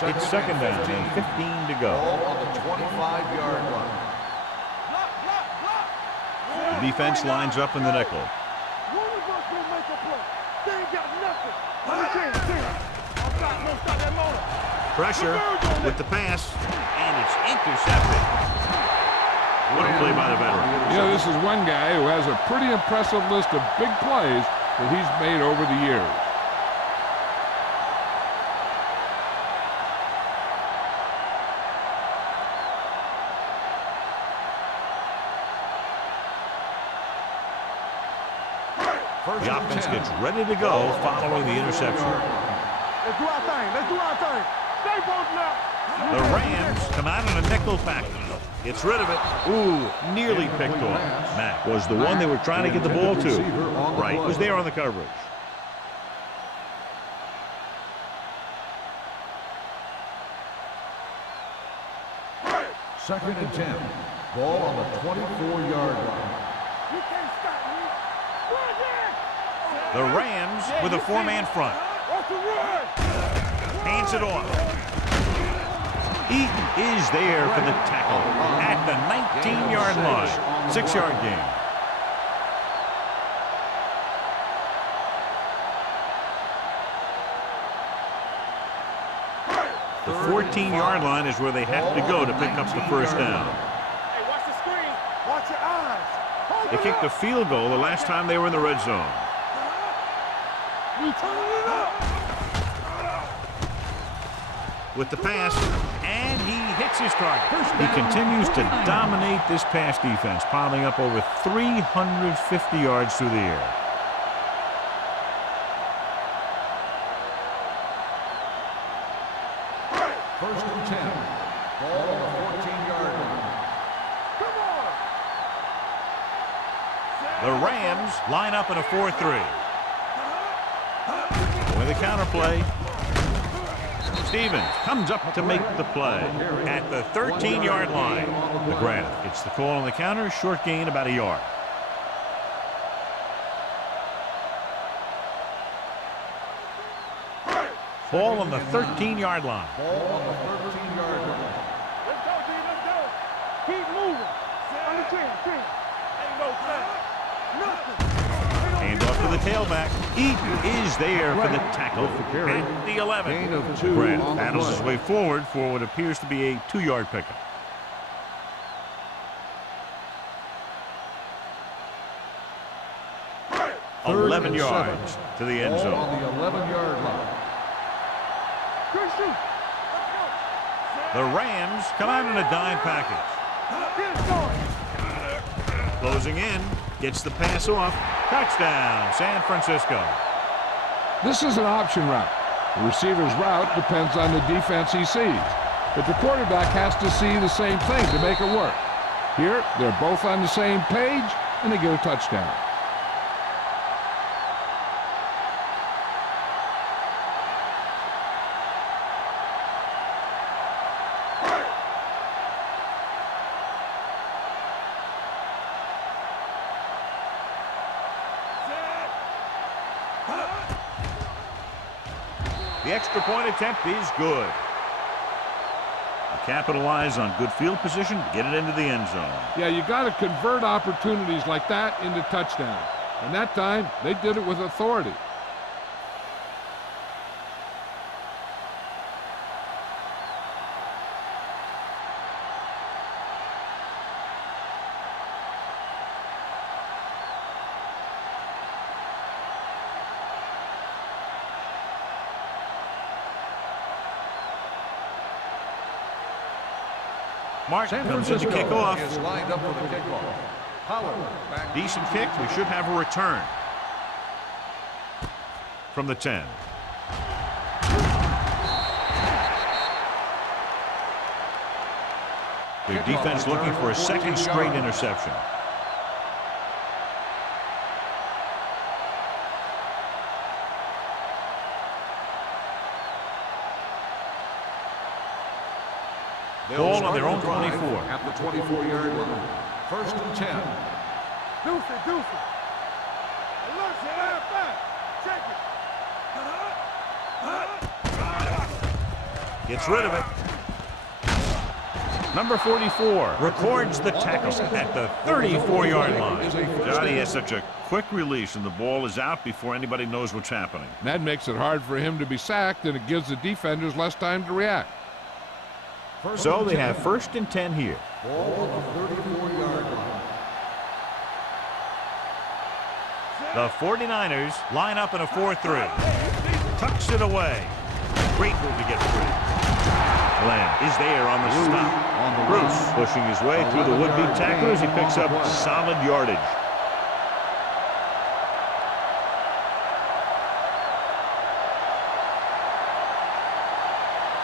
It's second down and 15 to go. Ball on the 25-yard line. The defense lines up in the nickel. Pressure with the pass, and it's intercepted. What a play by the veteran. You know, this is one guy who has a pretty impressive list of big plays that he's made over the years. The offense gets ready to go following the interception. Let's do our thing. Let's do our thing. Stay both now. The Rams come out in a nickel package. Gets rid of it. Ooh, nearly picked off. Mack was the one they were trying to get the ball to. Right, was there on the coverage. Second and 10. Ball on the 24-yard line. You can't stop me. Run there. The Rams with a 4-man front. What's the run? Hands it off. Eaton is there for the tackle at the 19-yard line. 6-yard gain. The 14-yard line is where they have to go to pick up the first down. Hey, watch the screen. Watch your eyes. Hold They kicked a field goal the last time they were in the red zone. We turning it up. With the pass, and he hits his target. He continues to dominate this pass defense, piling up over 350 yards through the air. First and 10. Ball on the 14-yard line. Come on. The Rams line up in a 4-3. With a counter play. Stevens comes up to make the play at the 13-yard line. McGrath gets the call on the counter. Short gain, about a yard. Ball on the 13-yard line. Ball on the 13-yard line. Let's go, D. Let's go. Keep moving. On the 10. Ain't no time. Nothing. Hand off to the tailback. Eaton is there for the tackle at the 11. Gain of 2 Grant on the battles his play. way forward for what appears to be a 2-yard pickup. Third 11 and yards 7. to the end Ball zone. on the 11-yard line. Good shoot. The Rams come out in a dime package. Get it going. Closing in, gets the pass off. Touchdown, San Francisco. This is an option route. The receiver's route depends on the defense he sees, but the quarterback has to see the same thing to make it work. Here, they're both on the same page, and they get a touchdown. The extra point attempt is good. Capitalize on good field position to get it into the end zone. Yeah, you got to convert opportunities like that into touchdowns. And that time, they did it with authority. Martin comes in to kick off. Is lined up for the kickoff. Howard back. Decent kick. We should have a return from the 10. Their defense looking for a second straight interception. Ball on their own 24. At the 24-yard line. First and 10. Deuce it, deuce it. Alert, stand back. Check it. Gets rid of it. Number 44 records the tackle at the 34-yard line. Johnny has such a quick release, and the ball is out before anybody knows what's happening. That makes it hard for him to be sacked, and it gives the defenders less time to react. So they have first and 10 here. Ball on the 34-yard line. The 49ers line up in a 4-3. Tucks it away. Great move to get free. Glenn is there on the stop. Bruce pushing his way through the would-be tacklers. He picks up solid yardage.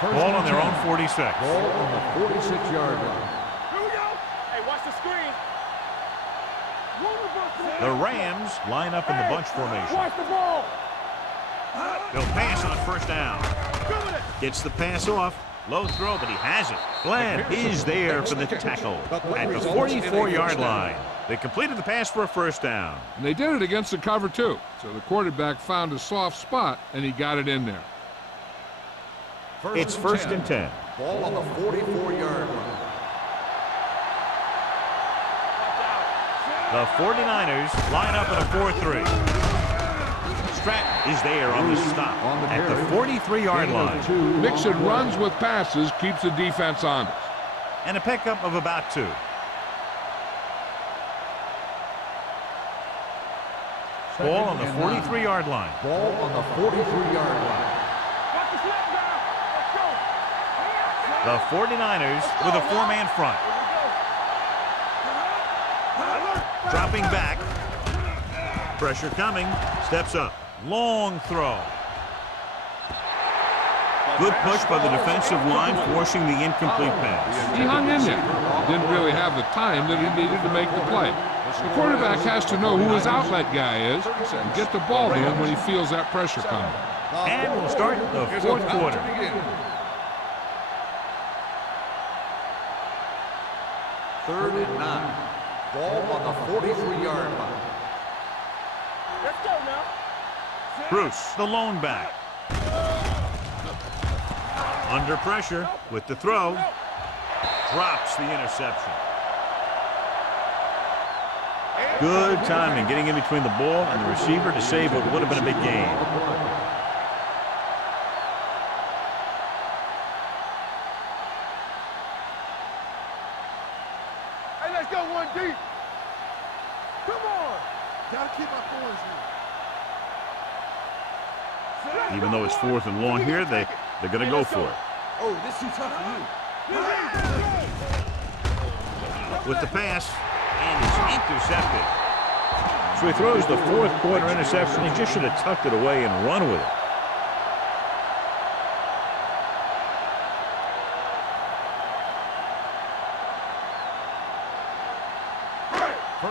Ball on their own 46. Ball on the 46-yard line. Here we go. Hey, watch the screen. The Rams line up in the bunch formation. Watch the ball. They'll pass on first down. Gets the pass off. Low throw, but he has it. Glenn is there for the tackle at the 44-yard line. They completed the pass for a first down. And they did it against the cover, too. So the quarterback found a soft spot, and he got it in there. It's first and 10. Ball on the 44-yard line. The 49ers line up in a 4-3. Stratton is there on the stop at the 43-yard line. Mixing runs with passes keeps the defense honest. And a pickup of about 2. Ball on the 43-yard line. Ball on the 43-yard line. The 49ers with a 4-man front. Dropping back. Pressure coming. Steps up. Long throw. Good push by the defensive line, forcing the incomplete pass. He hung in there. Didn't really have the time that he needed to make the play. The quarterback has to know who his outlet guy is and get the ball to him when he feels that pressure coming. And we'll start the fourth quarter. Third and 9. Ball on the 43-yard line. Let's go now. Bruce, the lone back. Under pressure with the throw. Drops the interception. Good timing getting in between the ball and the receiver to save what would have been a big gain. Hey, let's go one deep. Come on. Gotta keep my points here. Even though it's 4th and long here, they're going to go for it. Oh, this is too tough for you. With the pass, and it's intercepted. So he throws the 4th quarter interception. He just should have tucked it away and run with it.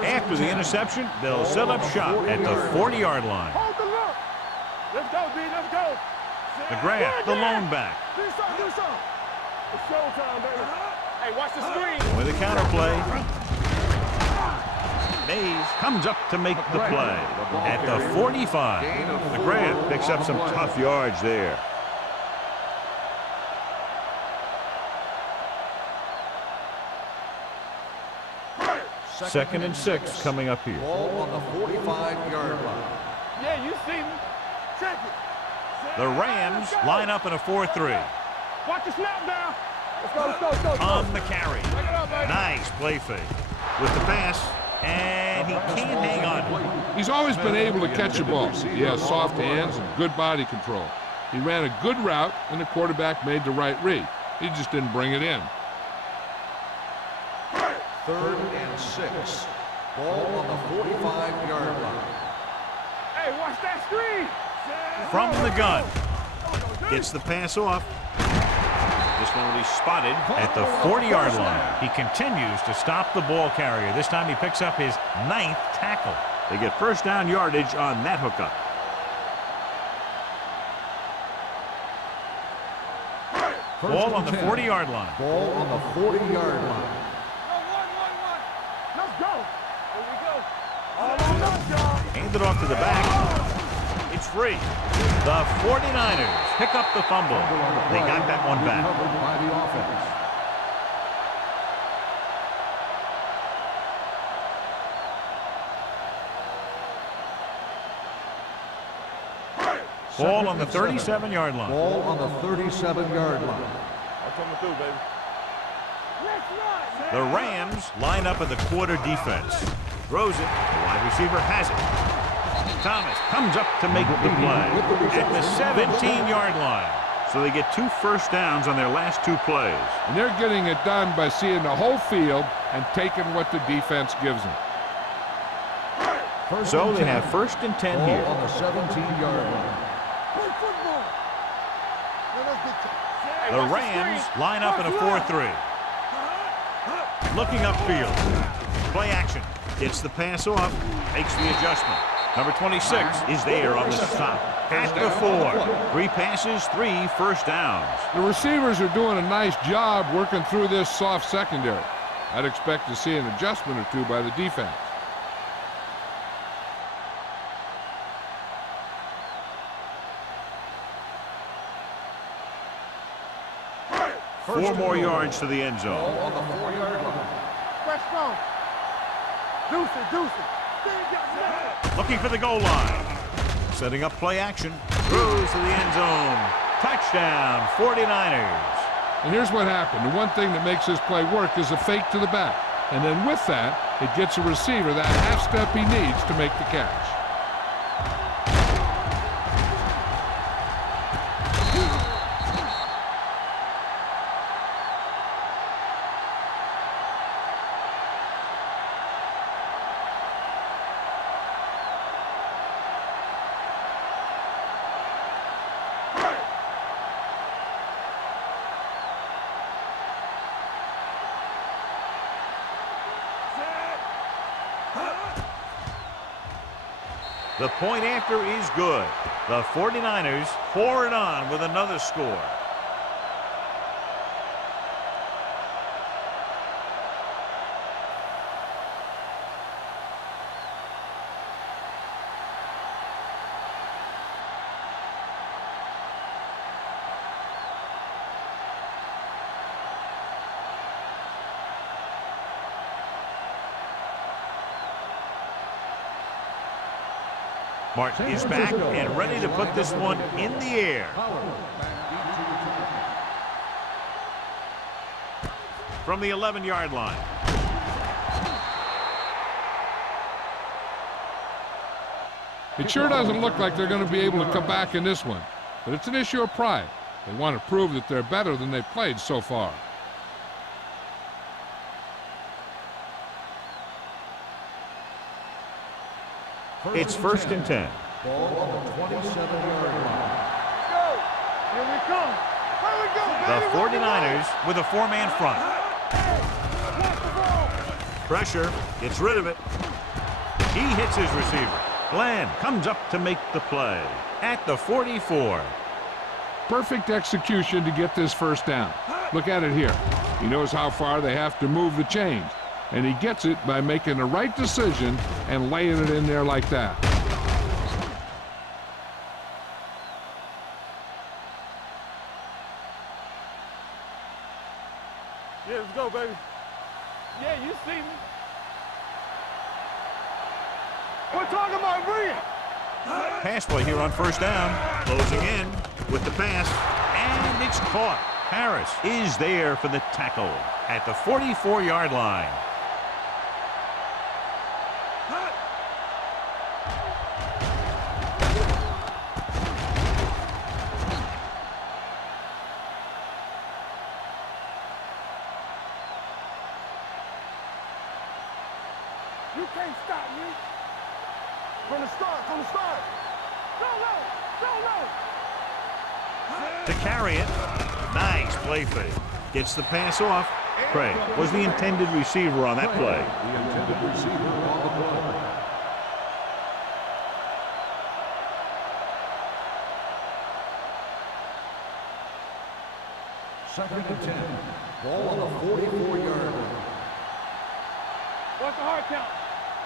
After the interception, they'll set up shop at the 40-yard line. Hold the look. Let's go, D. Let's go. McGrath, the lone back. Do something, do something. It's showtime, baby. Hey, watch the screen. With a counterplay. Mays comes up to make the play at the 45. McGrath picks up some tough yards there. 2nd and 6 coming up here. Ball on the 45-yard line. Yeah, you see me. Check it. The Rams line up in a 4-3. Watch the snap down. Let's go, let's go, let's go. On the carry. Break it up, baby. Nice play fake. With the pass, and he can't hang on. He's always been able to catch a ball. He has soft hands and good body control. He ran a good route, and the quarterback made the right read. He just didn't bring it in. 3rd and 6. Ball on the 45-yard line. Hey, watch that screen. From the gun. Gets the pass off. This one will be spotted at the 40-yard line. He continues to stop the ball carrier. This time he picks up his 9th tackle. They get first down yardage on that hookup. Ball on the 40-yard line. Ball on the 40-yard line. Let's go. Here we go. All on us, y'all. Handed off to the back. It's free. The 49ers pick up the fumble. They got that one back. Covered by the offense. Ball on the 37-yard line. Ball on the 37-yard line. I'm coming through, baby. The Rams line up in the quarter defense. Throws it. The wide receiver has it. Thomas comes up to make the play at the 17-yard line. So they get 2 first downs on their last 2 plays. And they're getting it done by seeing the whole field and taking what the defense gives them. So they have 1st and 10 here. Ball on the 17-yard line. Play football. The Rams line up in a 4-3. Looking upfield. Play action. Gets the pass off. Makes the adjustment. Number 26 is there on the stop. At the 4. 3 passes, 3 first downs. The receivers are doing a nice job working through this soft secondary. I'd expect to see an adjustment or 2 by the defense. Four more yards to the end zone. Ball on the 4-yard line. Fresh ball. Deuce it, deuce it. Looking for the goal line. Setting up play action. Throws to the end zone. Touchdown, 49ers. And here's what happened. The one thing that makes this play work is a fake to the back. And then with that, it gets a receiver that half step he needs to make the catch. The point after is good. The 49ers pour it on with another score. Martin is back and ready to put this one in the air. From the 11-yard line. It sure doesn't look like they're going to be able to come back in this one, but it's an issue of pride. They want to prove that they're better than they've played so far. It's 1st and 10. Ball on the 27-yard line. Go. Here we come. Here we go, The baby. 49ers with a 4-man front. Pressure, gets rid of it. He hits his receiver. Glenn comes up to make the play at the 44. Perfect execution to get this first down. Look at it here. He knows how far they have to move the chains, and he gets it by making the right decision and laying it in there like that. Yeah, let's go, baby. Yeah, you see me. We're talking about bringing. Pass play here on first down. Closing in with the pass. And it's caught. Harris is there for the tackle at the 44-yard line. You can't stop me. From the start, from the start. Go low, go low. To carry it. Nice play fake. Gets the pass off. Craig was the intended receiver on that play. The intended receiver on the play. Second and 10. Ball on the 44-yard line. What's the hard count?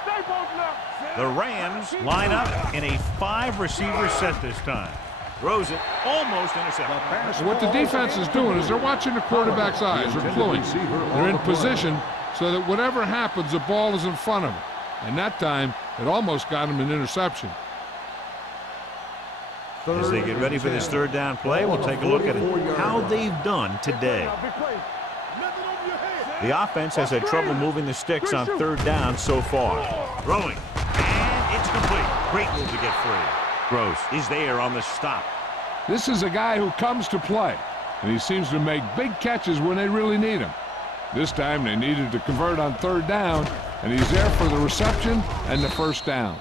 Stay both left. The Rams line up in a 5-receiver set this time. Throws it, almost intercepted. And what the defense is doing is they're watching the quarterback's eyes. They're cluing. They're in position so that whatever happens, the ball is in front of them. And that time, it almost got him an interception. As they get ready for this third down play, we'll take a look at how they've done today. Big play. Nothing over your head. The offense has had trouble moving the sticks on third down so far. Throwing, and it's complete. Great move to get free. Gross is there on the stop. This is a guy who comes to play, and he seems to make big catches when they really need him. This time they needed to convert on third down, and he's there for the reception and the first down.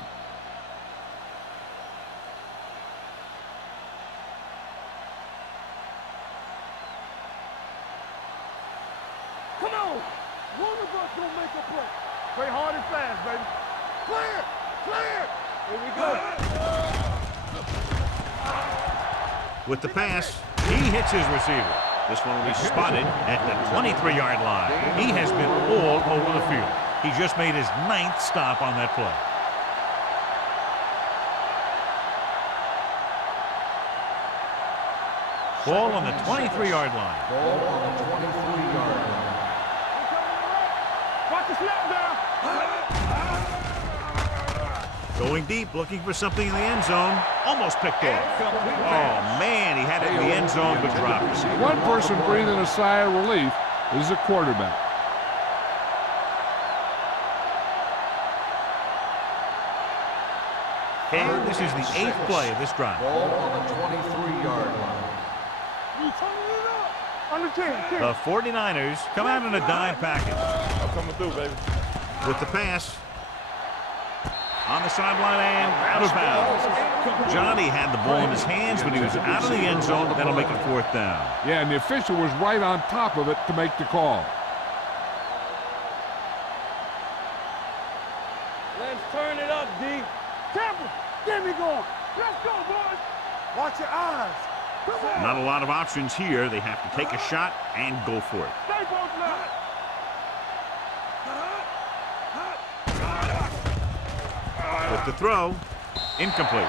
Come on. One of us gonna make a play. Play hard and fast, baby. Clear, clear. Here we go. With the pass, he hits his receiver. This one will be spotted at the 23-yard line. He has been all over the field. He just made his 9th stop on that play. Ball on the 23-yard line. Ball on the 23-yard line. Watch the snap down. Going deep, looking for something in the end zone. Almost picked off. Oh, man, he had it in the end zone, but dropped it. One person breathing a sigh of relief is the quarterback. And this is the 8th play of this drive. Ball on the 23-yard line. You turning it up. On the 10. The 49ers come out in a dime package. I'm coming through, baby. With the pass. On the sideline and out of bounds. Johnny had the ball in his hands, but he was out of the end zone. That'll make it 4th down. Yeah, and the official was right on top of it to make the call. Let's turn it up, D. Tampa, get me going. Let's go, boys. Watch your eyes. Come on. Not a lot of options here. They have to take a shot and go for it. Stay both left. With the throw, incomplete.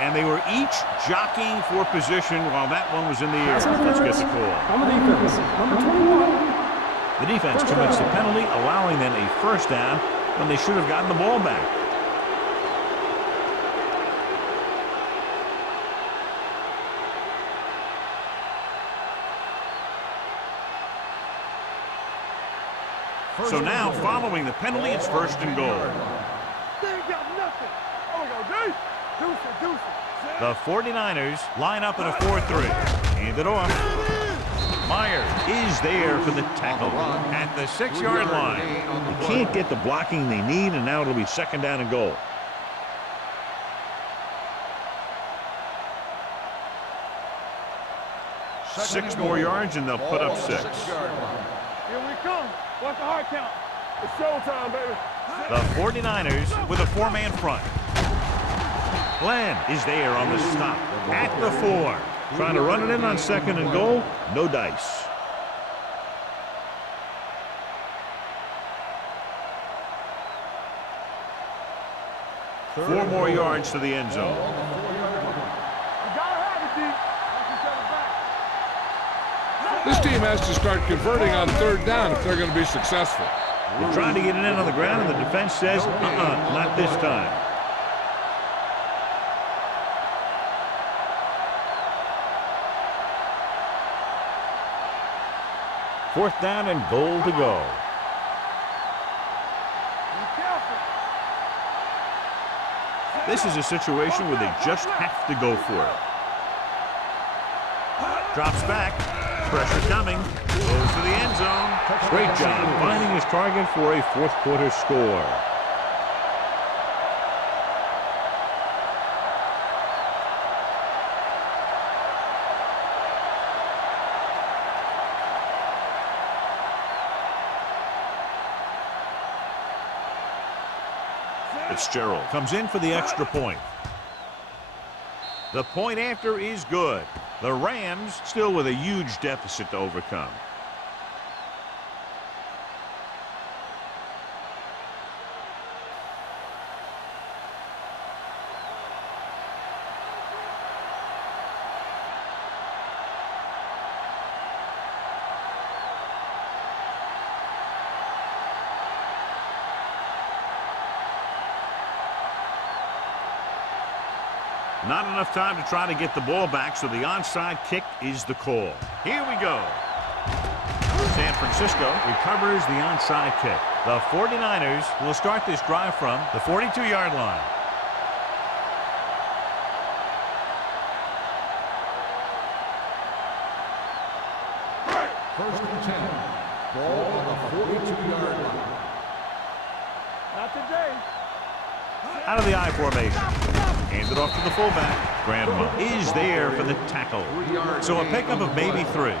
And they were each jockeying for position while that one was in the air. Let's get the call. On the defense, number 21. The defense commits the penalty, allowing them a first down when they should have gotten the ball back. So now, following the penalty, it's 1st and goal. They ain't got nothing. Oh, we go, D. Deuce it, deuce it. The 49ers line up in a 4-3. Hand it off. Myers is there for the tackle at the 6-yard line. They can't get the blocking they need, and now it'll be 2nd down and goal. Six more yards, and they'll put up 6. Here we come. What's the hard count? It's showtime, baby. The 49ers with a 4-man front. Glenn is there on the stop at the 4. Trying to run it in on 2nd and goal. No dice. Four more yards to the end zone. You gotta have it, D. This team has to start converting on third down if they're going to be successful. They're trying to get it in on the ground, and the defense says, not this time. Fourth down and goal to go. This is a situation where they just have to go for it. Drops back. Pressure coming. Goes to the end zone. Great job finding his target for a fourth quarter score. Fitzgerald comes in for the extra point. The point after is good. The Rams still with a huge deficit to overcome. Not enough time to try to get the ball back, so the onside kick is the call. Here we go. San Francisco recovers the onside kick. The 49ers will start this drive from the 42-yard line. First and 10. Ball on the 42-yard line. Not today. Out of the I formation. Hands it off to the fullback. Grandma is there for the tackle. So a pickup of maybe 3.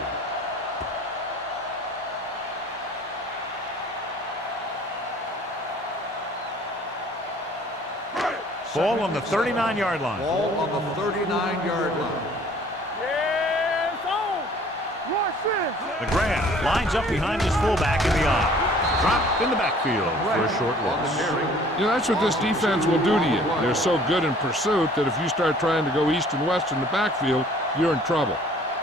Ball on the 39-yard line. Ball on the 39-yard line. Yeah, it's on. McGrath lines up behind his fullback in the I. Drop in the backfield for a short loss. You know, that's what this defense will do to you. They're so good in pursuit that if you start trying to go east and west in the backfield, you're in trouble.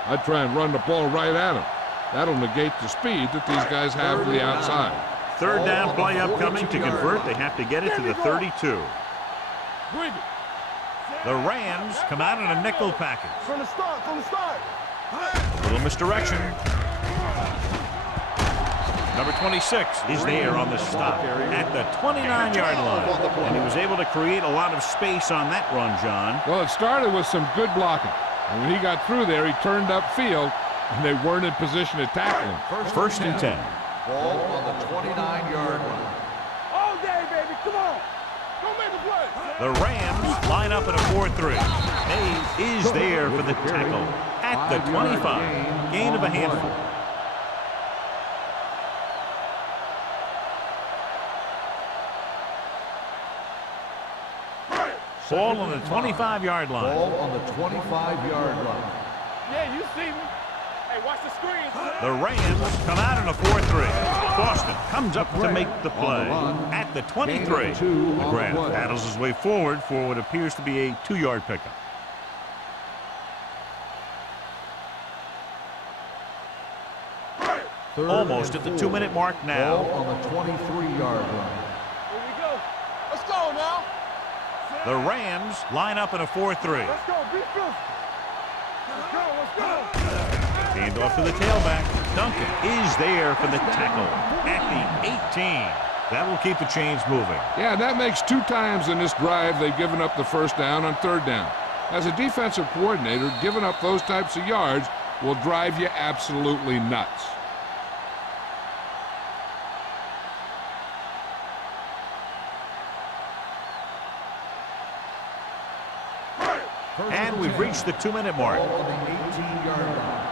I'd try and run the ball right at them. That'll negate the speed that these guys have to the outside. Third down play upcoming. To convert, they have to get it to the 32. The Rams come out in a nickel package. From the start. Little misdirection. Number 26 is there on the stop at the 29-yard line. And he was able to create a lot of space on that run, John. Well, it started with some good blocking. And when he got through there, he turned upfield, and they weren't in position to tackle him. First and 10. Ball on the 29-yard line. All day, baby. Come on. Don't make the play. The Rams line up in a 4-3. Mays is there for the tackle at the 25. Gain of a handful. Ball on the 25-yard line. Ball on the 25-yard line. Yeah, you see me. Hey, watch the screen. The Rams come out in a 4-3. Boston comes up to make the play at the 23. McGrath battles his way forward for what appears to be a 2-yard pickup. Almost at the 2-minute mark now. Ball on the 23-yard line. Here we go. Let's go now. The Rams line up in a 4-3. Let's go. Be physical. Let's go. Hand off to the tailback. Duncan is there for the tackle at the 18. That will keep the chains moving. Yeah, that makes 2 times in this drive they've given up the first down on third down. As a defensive coordinator, giving up those types of yards will drive you absolutely nuts. And we've reached the 2-minute mark. Ball on the 18-yard line.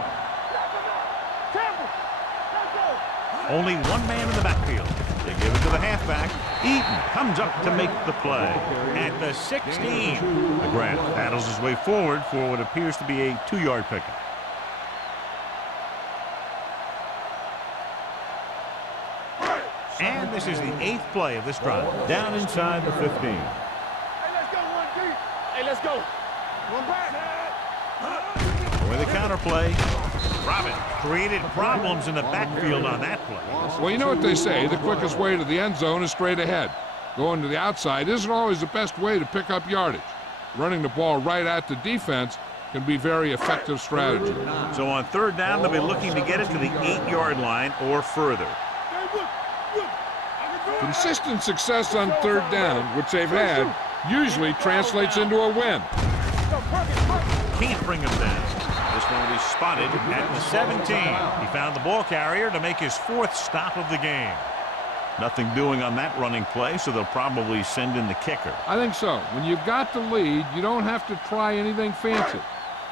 Only one man in the backfield. They give it to the halfback. Eaton comes up to make the play at the 16. McGrath battles his way forward for what appears to be a 2-yard pickup. And this is the 8th play of this drive. Down inside the 15. Hey, let's go, 1-3. Hey, let's go. One back. With a counter play. Robin created problems in the backfield on that play. Well, you know what they say, the quickest way to the end zone is straight ahead. Going to the outside isn't always the best way to pick up yardage. Running the ball right at the defense can be very effective strategy. So on third down, they'll be looking to get it to the 8-yard line or further. Consistent success on third down, which they've had, usually translates into a win. Can't bring him down. This one will be spotted at the 17. He found the ball carrier to make his 4th stop of the game. Nothing doing on that running play, so they'll probably send in the kicker. I think so. When you've got the lead, you don't have to try anything fancy.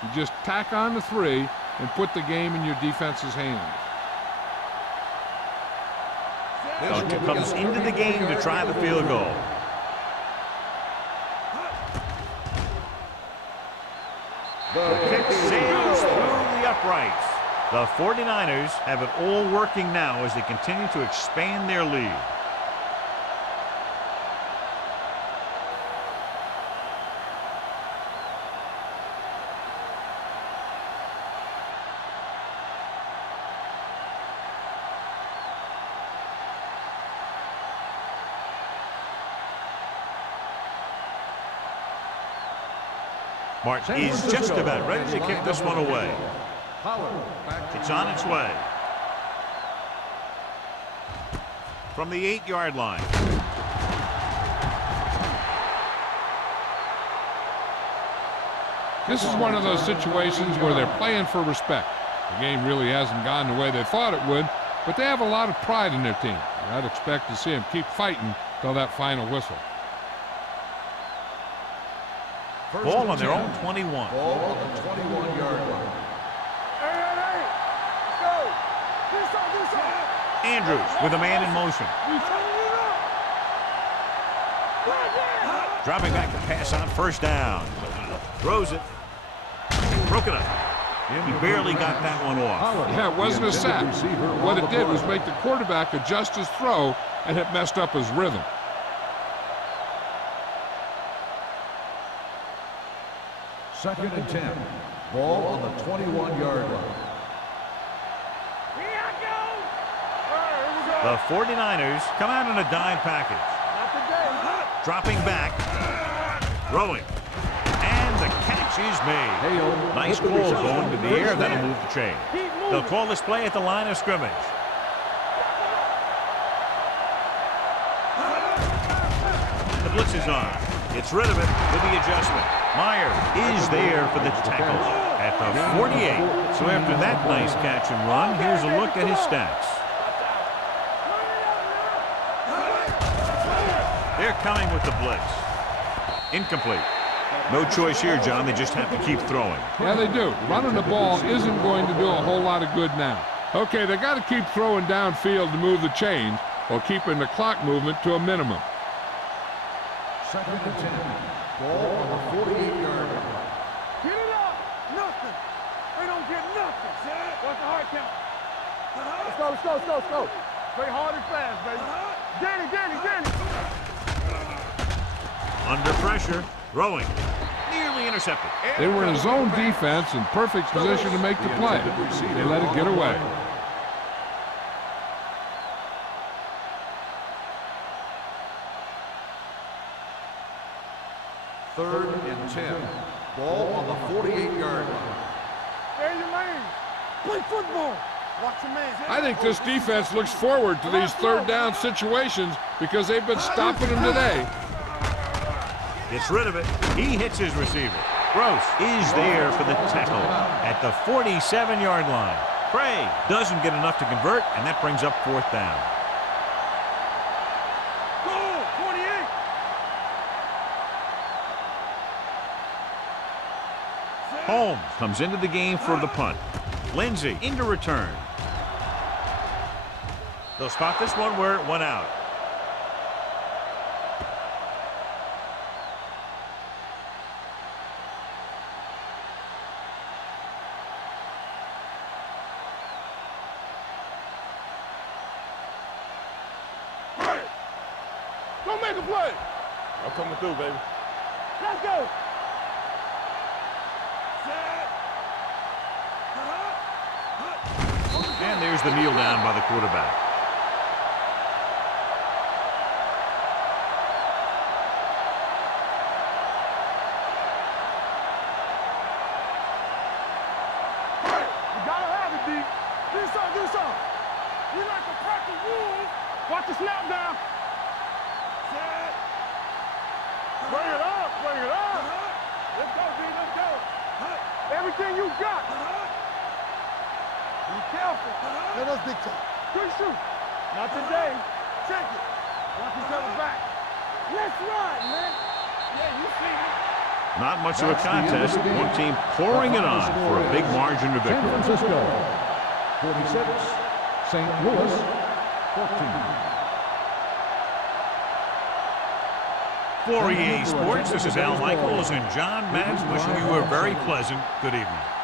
You just tack on the 3 and put the game in your defense's hands. Duncan comes into the game to try the field goal. The kick sails through the uprights. The 49ers have it all working now as they continue to expand their lead. Martin is just about ready to kick this one away. It's on its way. From the 8-yard line. This is one of those situations where they're playing for respect. The game really hasn't gone the way they thought it would, but they have a lot of pride in their team. I'd expect to see them keep fighting till that final whistle. Ball on their own 21. Ball on the 21-yard line. Andrews with a man in motion. Dropping back to pass on first down. Throws it. Broken up. He barely got that one off. Yeah, it wasn't a sack. What it did was make the quarterback adjust his throw, and it messed up his rhythm. Second and 10. Ball on the 21-yard line. The 49ers come out in a dime package. Dropping back. Throwing. And the catch is made. Nice call going to the air. That'll move the chain. They'll call this play at the line of scrimmage. The blitz is on. Gets rid of it with the adjustment. Meyer is there for the tackle at the 48. So after that nice catch and run, here's a look at his stats. They're coming with the blitz. Incomplete. No choice here, John. They just have to keep throwing. Yeah, they do. Running the ball isn't going to do a whole lot of good now. Okay, they got to keep throwing downfield to move the chains while keeping the clock movement to a minimum. Second and 10. Ball on the 48-yard line. Get it up! Nothing! They don't get nothing! What's the hard count? Let's go. Play hard and fast, baby. Danny! Under pressure. Throwing. Nearly intercepted. They were in zone defense in perfect position to make the play. They let it get away. Third and 10. Ball on the 48-yard line. Stay in your lane. Play football. Watch your man. I think this defense looks forward to these third down situations because they've been stopping them today. Gets rid of it. He hits his receiver. Gross is there for the tackle at the 47-yard line. Craig doesn't get enough to convert, and that brings up fourth down. Holmes comes into the game for the punt. Lindsey into return. They'll spot this one where it went out. Go make a play. I'm coming through, baby. Let's go. Here's the kneel down by the quarterback. You gotta have it, D. Do something, do something. We like to practice rules. Watch the snap down. Set. Bring it up, bring it up. Let's go, D, let's go. Everything you got. Be careful. Let us dictate. Good shoot. Not today. Check it. Watch each other back. Let's ride, man. Yeah, you see me. Not much of a contest. One team pouring it on for a big margin of San victory. Francisco, 46. St. Louis, 14. For EA Sports, this is Al Michaels and John Madden wishing you a very pleasant good evening.